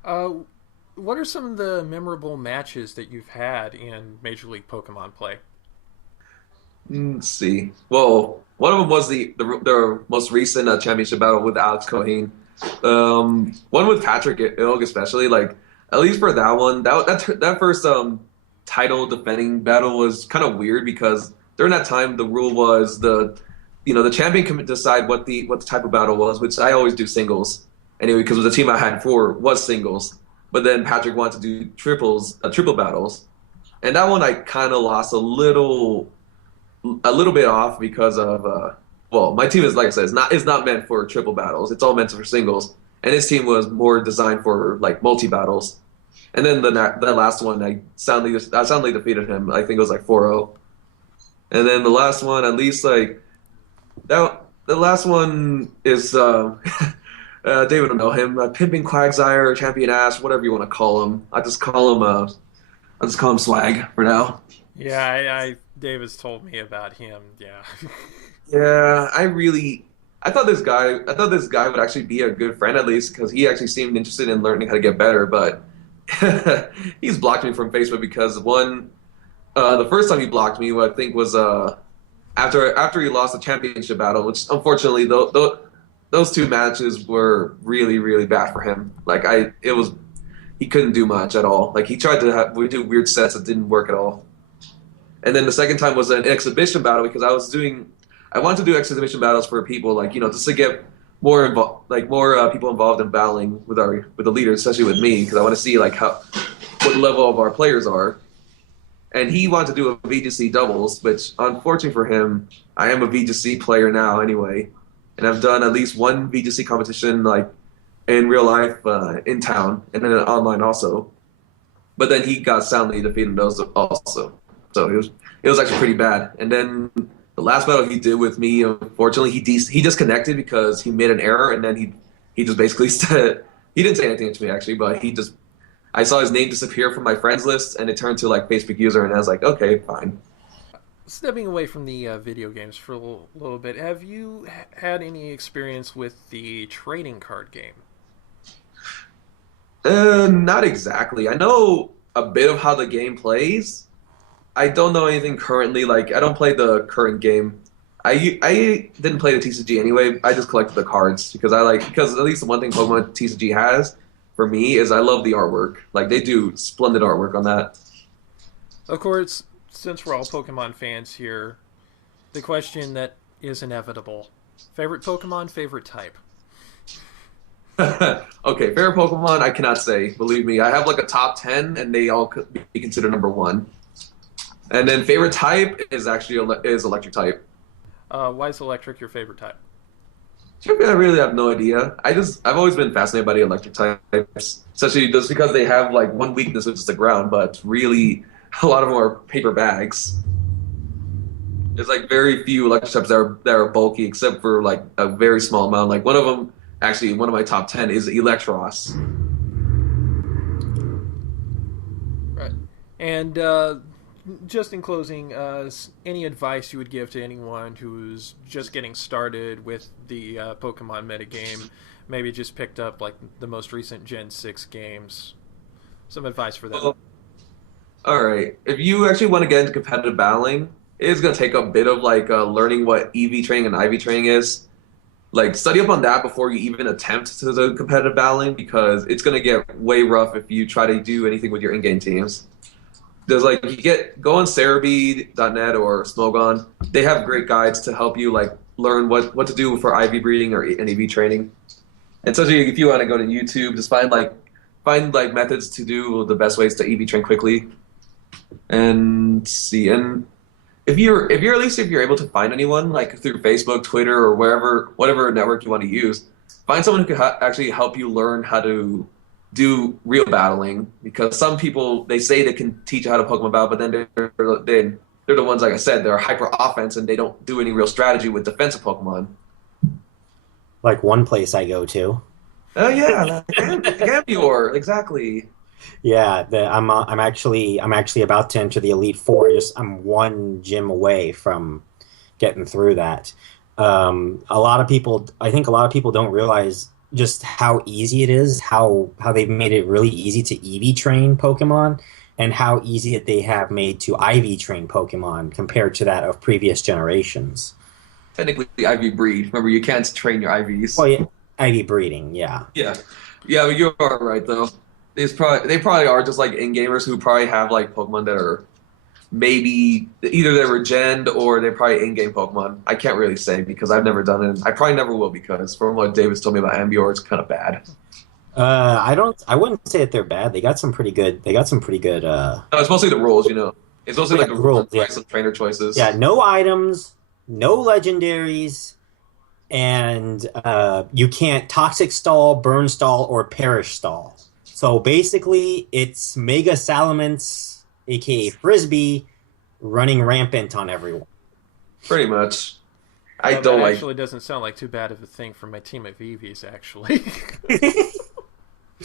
Uh, what are some of the memorable matches that you've had in Major League Pokemon play? Let's see. Well, one of them was the most recent championship battle with Alex Cohen. One with Patrick Ilg, especially. Like, at least for that one, that first title defending battle was kind of weird because during that time the rule was the champion can decide what the type of battle was, which I always do singles anyway because the team I had for was singles. But then Patrick wanted to do triple battles, and that one I kind of lost a little bit off because of well, my team is like I said, it's not meant for triple battles. It's all meant for singles, and his team was more designed for like multi battles. And then the last one, I soundly defeated him. I think it was like 4-0. And then the last one, at least like that. The last one is David will know him, Pimping Quagsire, Champion Ash, whatever you want to call him. I just call him Swag for now. Yeah, David's told me about him. Yeah. Yeah, I thought this guy would actually be a good friend at least because he actually seemed interested in learning how to get better, but he's blocked me from Facebook because the first time he blocked me, what I think was after he lost the championship battle, which unfortunately those 2 matches were really really bad for him. Like he couldn't do much at all. Like he tried to we do weird sets that didn't work at all. And then the second time was an exhibition battle because I wanted to do exhibition battles for people like just to get more people involved in battling with the leaders, especially with me because I want to see like what level of our players are. And he wanted to do a VGC doubles, which unfortunately for him, I am a VGC player now anyway, and I've done at least one VGC competition like in real life in town and then online also. But then he got soundly defeated in those also. So it was actually pretty bad. And then the last battle he did with me, unfortunately, he disconnected because he made an error, and then he just basically said he didn't say anything to me actually, but I saw his name disappear from my friends list, and it turned to like Facebook user, and I was like, okay, fine. Stepping away from the video games for a little bit, have you had any experience with the trading card game? Not exactly. I know a bit of how the game plays. I don't know anything currently. Like, I don't play the current game. I didn't play the TCG anyway. I just collected the cards because at least the one thing Pokemon TCG has for me is I love the artwork. Like, they do splendid artwork on that. Of course, since we're all Pokemon fans here, the question that is inevitable: favorite Pokemon, favorite type? Okay, favorite Pokemon, I cannot say. Believe me, I have like a top 10, and they all could be considered number one. And then favorite type is actually is electric type. Why is electric your favorite type? I really have no idea. I've always been fascinated by the electric types, especially just because they have like one weakness, which is the ground, but really a lot of them are paper bags. There's like very few electric types that are bulky, except for like a very small amount. Like one of them, actually, one of my top 10 is Electros. Right. And just in closing, any advice you would give to anyone who's just getting started with the Pokemon metagame, maybe just picked up like the most recent Gen 6 games? Some advice for them. Well, all right. If you actually want to get into competitive battling, it is going to take a bit of like learning what EV training and IV training is. Like study up on that before you even attempt to do competitive battling, because it's going to get way rough if you try to do anything with your in-game teams. There's like go on Cerebi.net or Smogon. They have great guides to help you like learn what to do for IV breeding or an EV training. And especially if you want to go to YouTube, just find like methods to do the best ways to EV train quickly. And see, and if you're at least if you're able to find anyone like through Facebook, Twitter, or whatever network you want to use, find someone who can actually help you learn how to do real battling. Because some people, they say they can teach you how to Pokemon battle, but then they're the ones, like I said, they're hyper offense and they don't do any real strategy with defensive Pokemon. Like one place I go to. Oh yeah, Gambior, exactly. Yeah, I'm actually about to enter the Elite Four. I'm one gym away from getting through that. I think a lot of people don't realize just how easy it is, how they've made it really easy to EV train Pokemon, and how easy it they have made to IV train Pokemon compared to that of previous generations. Technically, the IV breed. Remember, you can't train your IVs. Well, yeah, IV breeding, yeah. Yeah, yeah, but you are right though. They probably are just like in gamers who probably have like Pokemon that are maybe either they were gen or they're probably in-game Pokemon. I can't really say because I've never done it. I probably never will, because from what Davis told me about Ambior, it's kind of bad. I wouldn't say that they're bad. They got some pretty good. No, it's mostly the rules, you know. It's mostly like the rules, yeah. some trainer choices. Yeah, no items, no legendaries, and you can't toxic stall, burn stall, or perish stall. So basically, it's Mega Salamence, aka Frisbee, running rampant on everyone. Pretty much. That actually doesn't sound like too bad of a thing for my team of EVs, actually.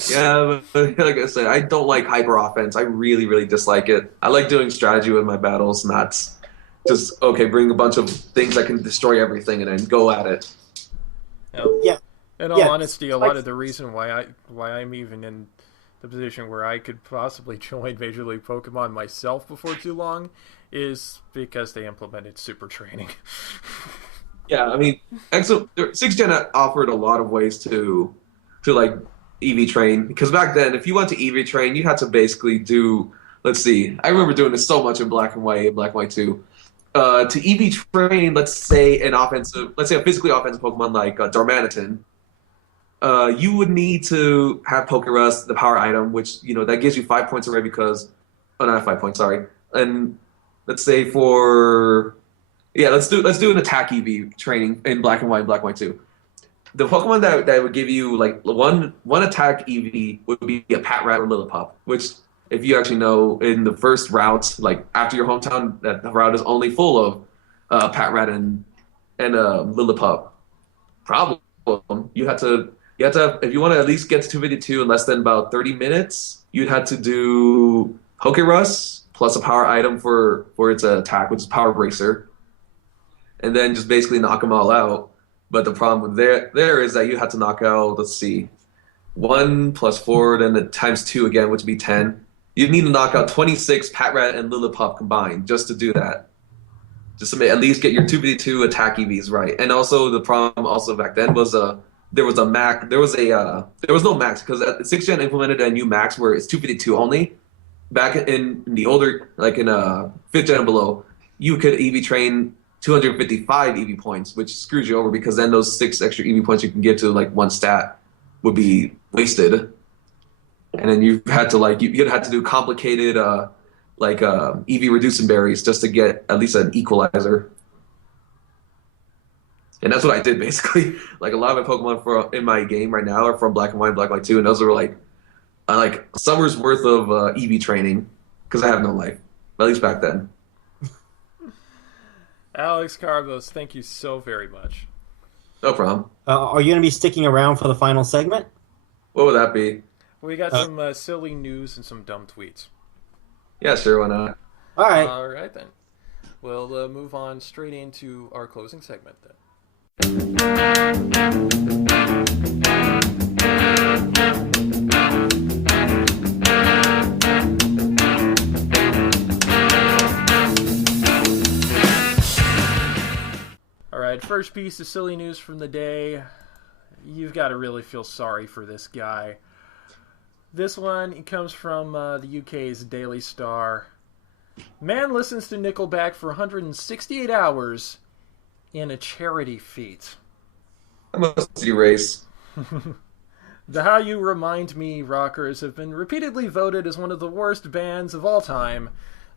Yeah, but like I said, I don't like hyper offense. I really, really dislike it. I like doing strategy with my battles, not just bring a bunch of things that can destroy everything and then go at it. Yeah. In all honesty, a lot of the reason why I'm even in the position where I could possibly join Major League Pokemon myself before too long is because they implemented super training. Yeah, I mean, 6th Gen offered a lot of ways to like EV train, because back then, if you want to EV train, you had to basically do. Let's see, I remember doing this so much in Black and White 2. To EV train, let's say a physically offensive Pokemon like Darmanitan, you would need to have Pokerus, the power item, which that gives you 5 points already not 5 points, sorry. And let's say let's do an attack EV training in Black and White 2. The Pokemon that would give you like one attack EV would be a Patrat or Lillipup, which, if you actually know, in the first route, like after your hometown, that the route is only full of Patrat and Lillipup. Problem, you have to if you want to at least get to 252 in less than about 30 minutes, you'd have to do Pokerus plus a power item for its attack, which is Power Bracer, and then just basically knock them all out. But the problem there is that you have to knock out, let's see, 1 plus 4, then the times 2 again, which would be 10. You'd need to knock out 26 Patrat and Lillipup combined just to do that. Just to at least get your 252 attack EVs right. And also the problem also back then was there was no max because 6th Gen implemented a new max where it's 252 only. Back in the older, like in 5th Gen and below, you could EV train 255 EV points, which screws you over because then those 6 extra EV points you can give to like one stat. would be wasted, and then you had to like you had to do complicated EV reducing berries just to get at least an equalizer. And that's what I did basically. Like a lot of my Pokemon for in my game right now are from Black and White, Black and White 2, and those are like a summer's worth of EV training because I have no life, at least back then. Alex Carbos, thank you so very much. No problem. Are you going to be sticking around for the final segment? What would that be? We got some silly news and some dumb tweets. Yeah, sure, why not? All right. All right, then. We'll move on straight into our closing segment, then. All right, first piece of silly news from the day. You've got to really feel sorry for this guy. This one comes from the UK's Daily Star. Man listens to Nickelback for 168 hours in a charity feat. I must erase. The How You Remind Me rockers have been repeatedly voted as one of the worst bands of all time,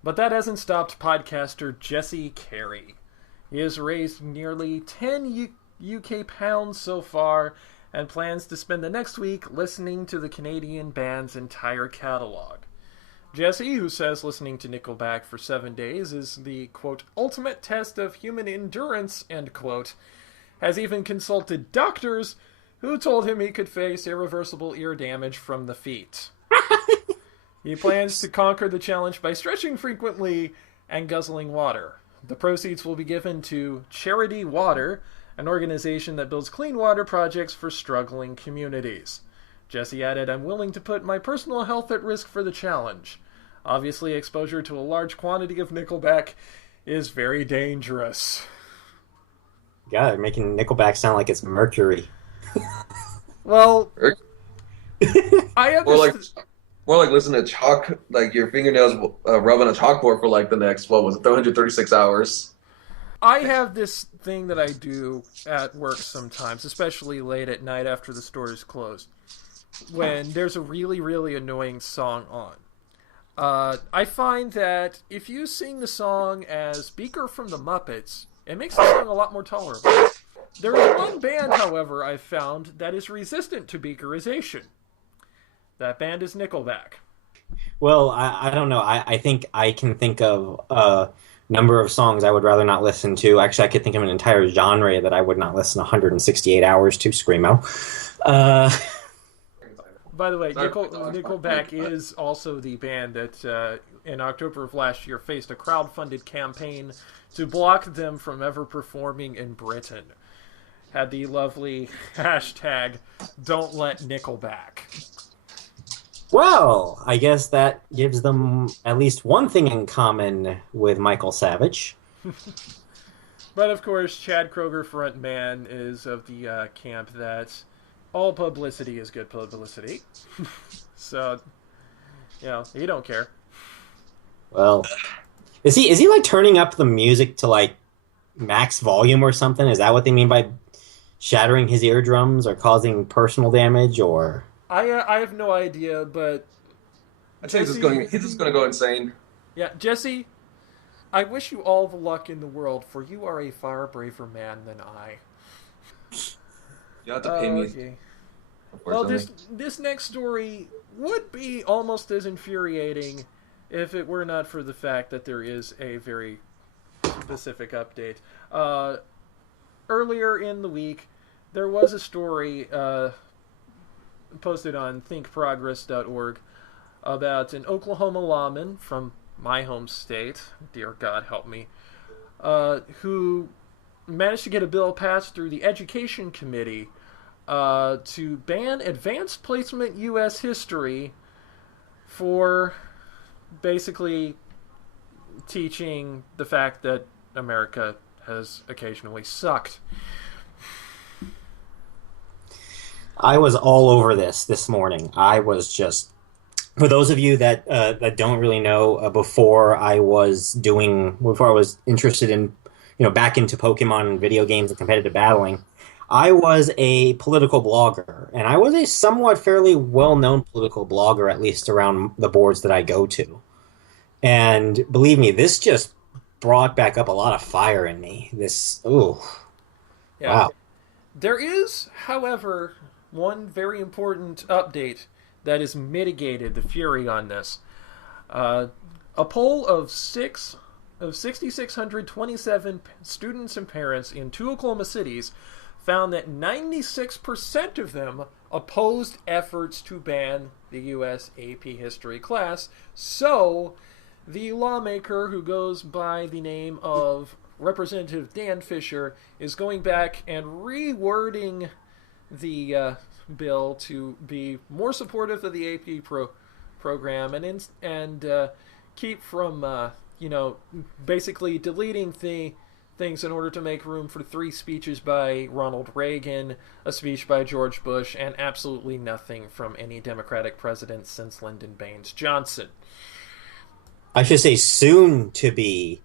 but that hasn't stopped podcaster Jesse Carey. He has raised nearly 10 UK pounds so far and plans to spend the next week listening to the Canadian band's entire catalog. Jesse, who says listening to Nickelback for 7 days is the, quote, ultimate test of human endurance, end quote, has even consulted doctors who told him he could face irreversible ear damage from the feet. He plans to conquer the challenge by stretching frequently and guzzling water. The proceeds will be given to Charity Water, an organization that builds clean water projects for struggling communities. Jesse added, I'm willing to put my personal health at risk for the challenge. Obviously, exposure to a large quantity of Nickelback is very dangerous. God, they're making Nickelback sound like it's mercury. Well, I understand. More like listen to chalk, like your fingernails rubbing a chalkboard for like the next, what was it, 336 hours. I have this thing that I do at work sometimes, especially late at night after the store is closed, when there's a really, really annoying song on. I find that if you sing the song as Beaker from the Muppets, it makes the song a lot more tolerable. There is one band, however, I've found that is resistant to Beakerization. That band is Nickelback. Well, I don't know. I think I can think of a number of songs I would rather not listen to. Actually, I could think of an entire genre that I would not listen 168 hours to, Screamo. By the way, Nickelback is also the band that in October of last year faced a crowd-funded campaign to block them from ever performing in Britain. Had the lovely hashtag, Don't Let Nickelback. Well, I guess that gives them at least one thing in common with Michael Savage. But of course, Chad Kroeger, frontman, is of the camp that all publicity is good publicity. So, he don't care. Well, is he like turning up the music to like max volume or something? Is that what they mean by shattering his eardrums or causing personal damage or? I have no idea, but I think he's just going to go insane. Yeah, Jesse, I wish you all the luck in the world, for you are a far braver man than I. You have to pay me. Okay. Well, this next story would be almost as infuriating if it were not for the fact that there is a very specific update. Earlier in the week, there was a story posted on thinkprogress.org about an Oklahoma lawman from my home state, dear God help me, who managed to get a bill passed through the Education Committee to ban advanced placement U.S. history for basically teaching the fact that America has occasionally sucked. I was all over this morning. I was just, for those of you that don't really know, before I was interested in, back into Pokemon and video games and competitive battling, I was a political blogger, and I was a somewhat fairly well-known political blogger, at least around the boards that I go to. And believe me, this just brought back up a lot of fire in me. This, ooh, Yeah. wow. There is, however, one very important update that has mitigated the fury on this. Uh, a poll of 6,627 students and parents in two Oklahoma cities found that 96% of them opposed efforts to ban the U.S. AP history class. So, the lawmaker who goes by the name of Representative Dan Fisher is going back and rewording the bill to be more supportive of the AP program and keep from basically deleting things in order to make room for 3 speeches by Ronald Reagan, a speech by George Bush, and absolutely nothing from any Democratic president since Lyndon Baines Johnson. I should say soon to be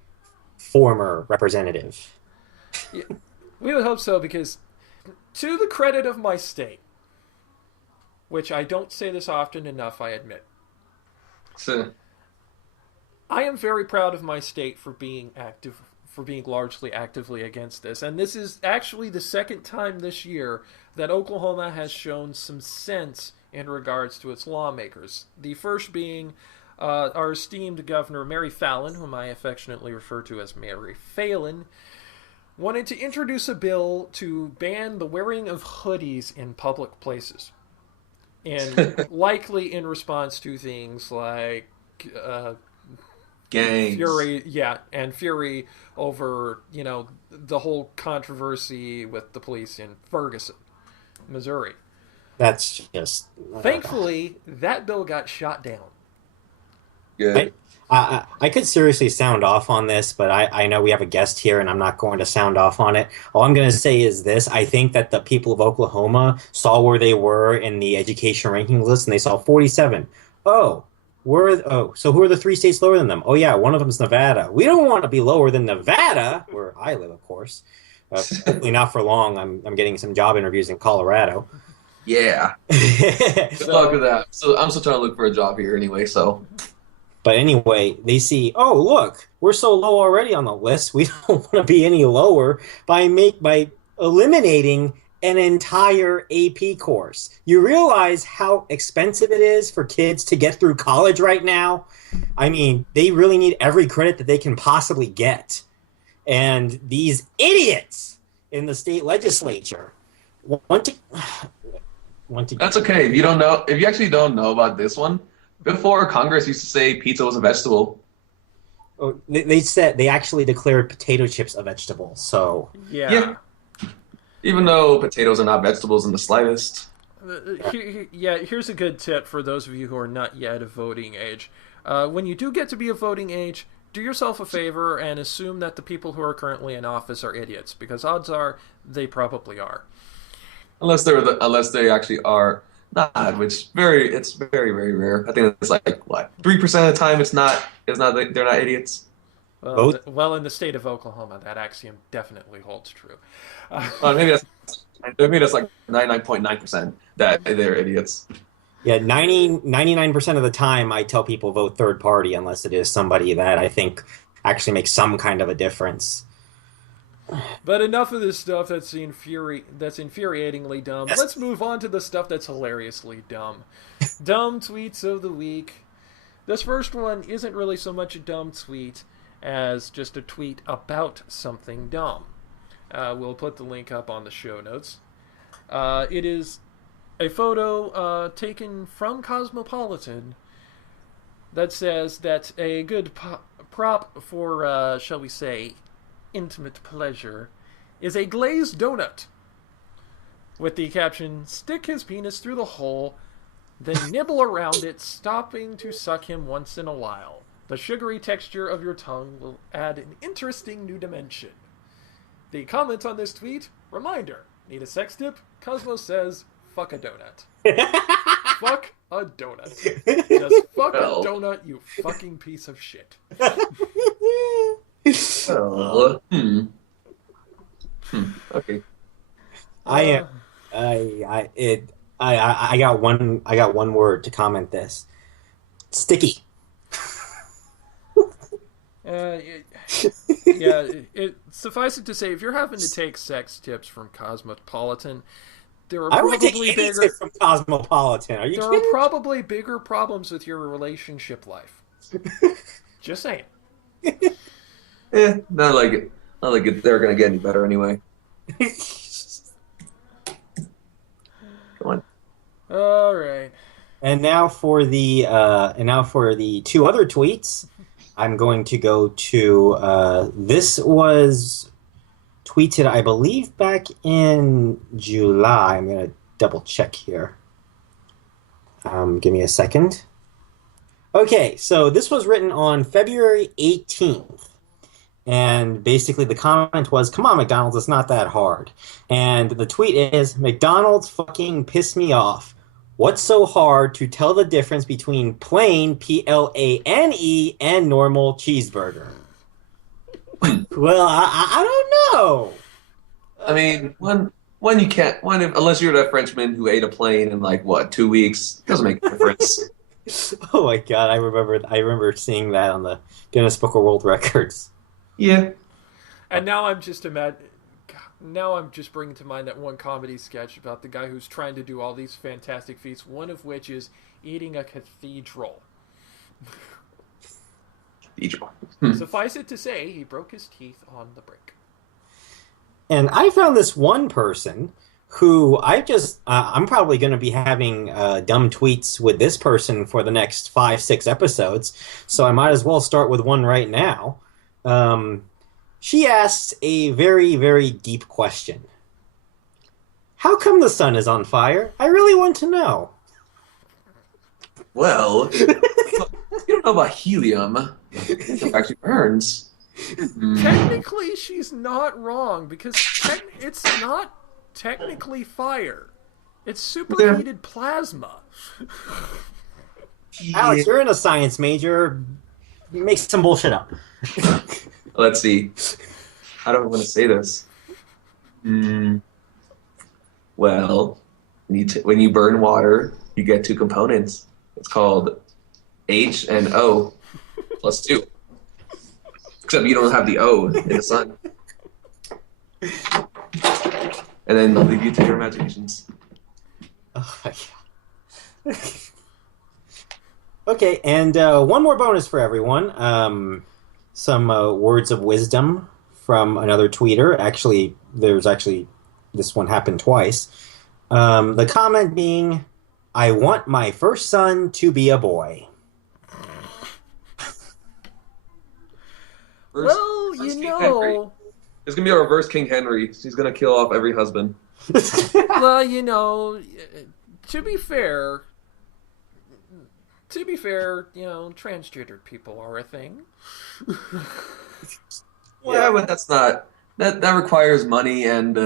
former representative. Yeah, we would hope so, because to the credit of my state, which I don't say this often enough, I admit, So, I am very proud of my state for being largely actively against this. And this is actually the second time this year that Oklahoma has shown some sense in regards to its lawmakers. The first being our esteemed Governor Mary Fallin, whom I affectionately refer to as Mary Phelan, wanted to introduce a bill to ban the wearing of hoodies in public places. And likely in response to things like gangs. Fury over, the whole controversy with the police in Ferguson, Missouri. That's just... Thankfully, that bill got shot down. Good. I could seriously sound off on this, but I know we have a guest here, and I'm not going to sound off on it. All I'm going to say is this. I think that the people of Oklahoma saw where they were in the education ranking list, and they saw 47. So who are the 3 states lower than them? Oh, yeah, one of them is Nevada. We don't want to be lower than Nevada, where I live, of course. Hopefully not for long. I'm getting some job interviews in Colorado. Yeah. Good luck with that. So I'm still trying to look for a job here anyway, so... But anyway, they see, oh, look, we're so low already on the list. We don't want to be any lower by eliminating an entire AP course. You realize how expensive it is for kids to get through college right now? I mean, they really need every credit that they can possibly get. And these idiots in the state legislature want to That's okay. If you actually don't know about this one, before Congress used to say pizza was a vegetable. Oh, they actually declared potato chips a vegetable. So Yeah. Even though potatoes are not vegetables in the slightest. Here's a good tip for those of you who are not yet of voting age. When you do get to be of voting age, do yourself a favor and assume that the people who are currently in office are idiots, because odds are they probably are. Unless they actually are not, which it's very, very rare. I think it's like what 3% of the time they're not idiots. Well, in the state of Oklahoma, that axiom definitely holds true. Maybe that's like 99.9% that they're idiots. Yeah, 99% of the time I tell people vote third party unless it is somebody that I think actually makes some kind of a difference. But enough of this stuff that's infuriatingly dumb. Yes. Let's move on to the stuff that's hilariously dumb. Dumb tweets of the week. This first one isn't really so much a dumb tweet as just a tweet about something dumb. We'll put the link up on the show notes. It is a photo taken from Cosmopolitan that says that a good prop for, shall we say, intimate pleasure is a glazed donut with the caption, "Stick his penis through the hole, then nibble around it, stopping to suck him once in a while. The sugary texture of your tongue will add an interesting new dimension." The comment on this tweet, reminder, need a sex tip? Cosmo says, fuck a donut. Fuck a donut. Just fuck a donut, you fucking piece of shit. Okay. I am. Uh, I got one word to comment this. Sticky. it, yeah, suffice it to say, if you're having to take sex tips from Cosmopolitan, there are I would take probably any tip bigger from Cosmopolitan. Are you there are kidding? probably bigger problems with your relationship life. Just saying. Not like it. Not like they're gonna get any better anyway. Come on. All right. And now for the two other tweets. I'm going to go to this was tweeted, I believe, back in July. I'm going to double check here. Give me a second. Okay, so this was written on February 18th. And basically the comment was, come on, McDonald's, it's not that hard. And the tweet is, McDonald's fucking pissed me off. What's so hard to tell the difference between plain, Plane, and normal cheeseburger? Well, I don't know. I mean, one you can't unless you're that Frenchman who ate a plane in like what 2 weeks. Doesn't make a difference. Oh my God, I remember seeing that on the Guinness Book of World Records. Yeah. And now I'm just now I'm just bringing to mind that one comedy sketch about the guy who's trying to do all these fantastic feats, one of which is eating a cathedral. Suffice it to say, he broke his teeth on the brick. And I found this one person who I'm probably going to be having dumb tweets with this person for the next 5, 6 episodes. So I might as well start with one right now. She asked a very, very deep question. How come the sun is on fire? I really want to know. Well, you don't know about helium. It actually burns. Technically, she's not wrong because it's not technically fire. It's superheated plasma. Alex, you're in a science major. Make some bullshit up. Let's see. How do I want to say this? Well, when you burn water, you get two components. It's called H and O plus 2. Except you don't have the O in the sun. And then I'll leave you to your imaginations. Oh my God. Okay, and one more bonus for everyone. Some words of wisdom from another tweeter. Actually, this one happened twice. The comment being, I want my first son to be a boy. Well, you know... There's going to be a reverse King Henry. He's going to kill off every husband. Well, you know, to be fair, you know, transgendered people are a thing. Yeah, but that's not... That requires money and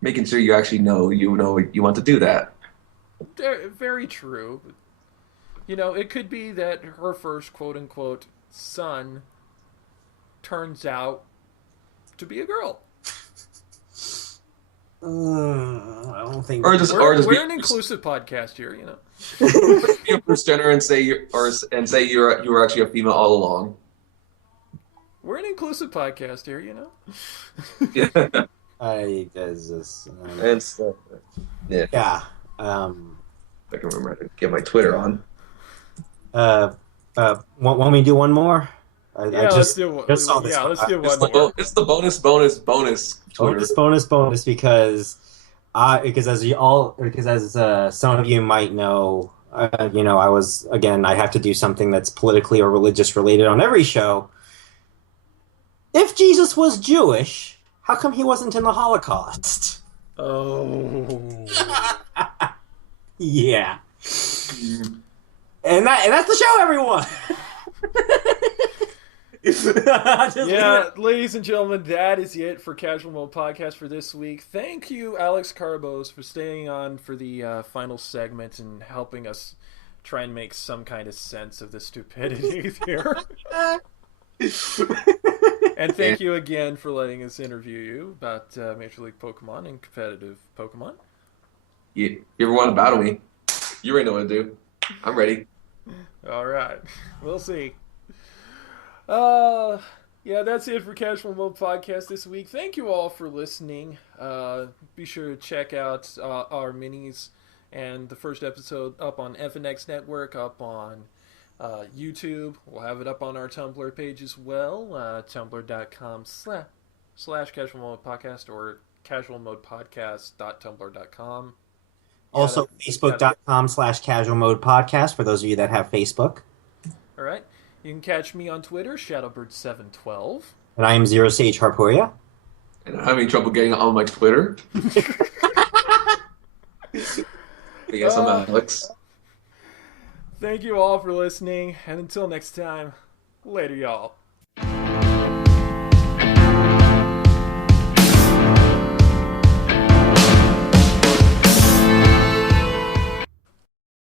making sure you actually know you want to do that. Very true. You know, it could be that her first quote-unquote son turns out to be a girl. I don't think. We're an inclusive podcast here, you know. Be a Bruce Jenner and say you were actually a female all along. We're an inclusive podcast here, you know. Yeah. And stuff. Yeah. Yeah. I can remember how to get my Twitter on. Want me to do one more? Let's do one. Just saw this one. Let's do one more. It's the bonus Twitter. Bonus because as some of you might know, you know, I have to do something that's politically or religious related on every show. If Jesus was Jewish, how come he wasn't in the Holocaust? Oh. Yeah. And that's the show, everyone. Yeah, ladies and gentlemen, that is it for Casual Mode Podcast for this week. Thank you, Alex Carbos, for staying on for the final segment and helping us try and make some kind of sense of the stupidity here. And thank you again for letting us interview you about Major League Pokemon and competitive Pokemon. You ever want to battle me? You already know what to do. I'm ready. All right. We'll see. Yeah, that's it for Casual Mode Podcast this week. Thank you all for listening. Be sure to check out our minis and the first episode up on FNX Network, up on YouTube. We'll have it up on our Tumblr page as well, tumblr.com/Casual Mode Podcast or casualmodepodcast.tumblr.com. Also, facebook.com/Casual Mode Podcast for those of you that have Facebook. All right. You can catch me on Twitter, Shadowbird712. And I am Zero Sage Harpuria. And I'm having trouble getting on my Twitter. Yes, I'm Alex. Thank you all for listening, and until next time, later, y'all.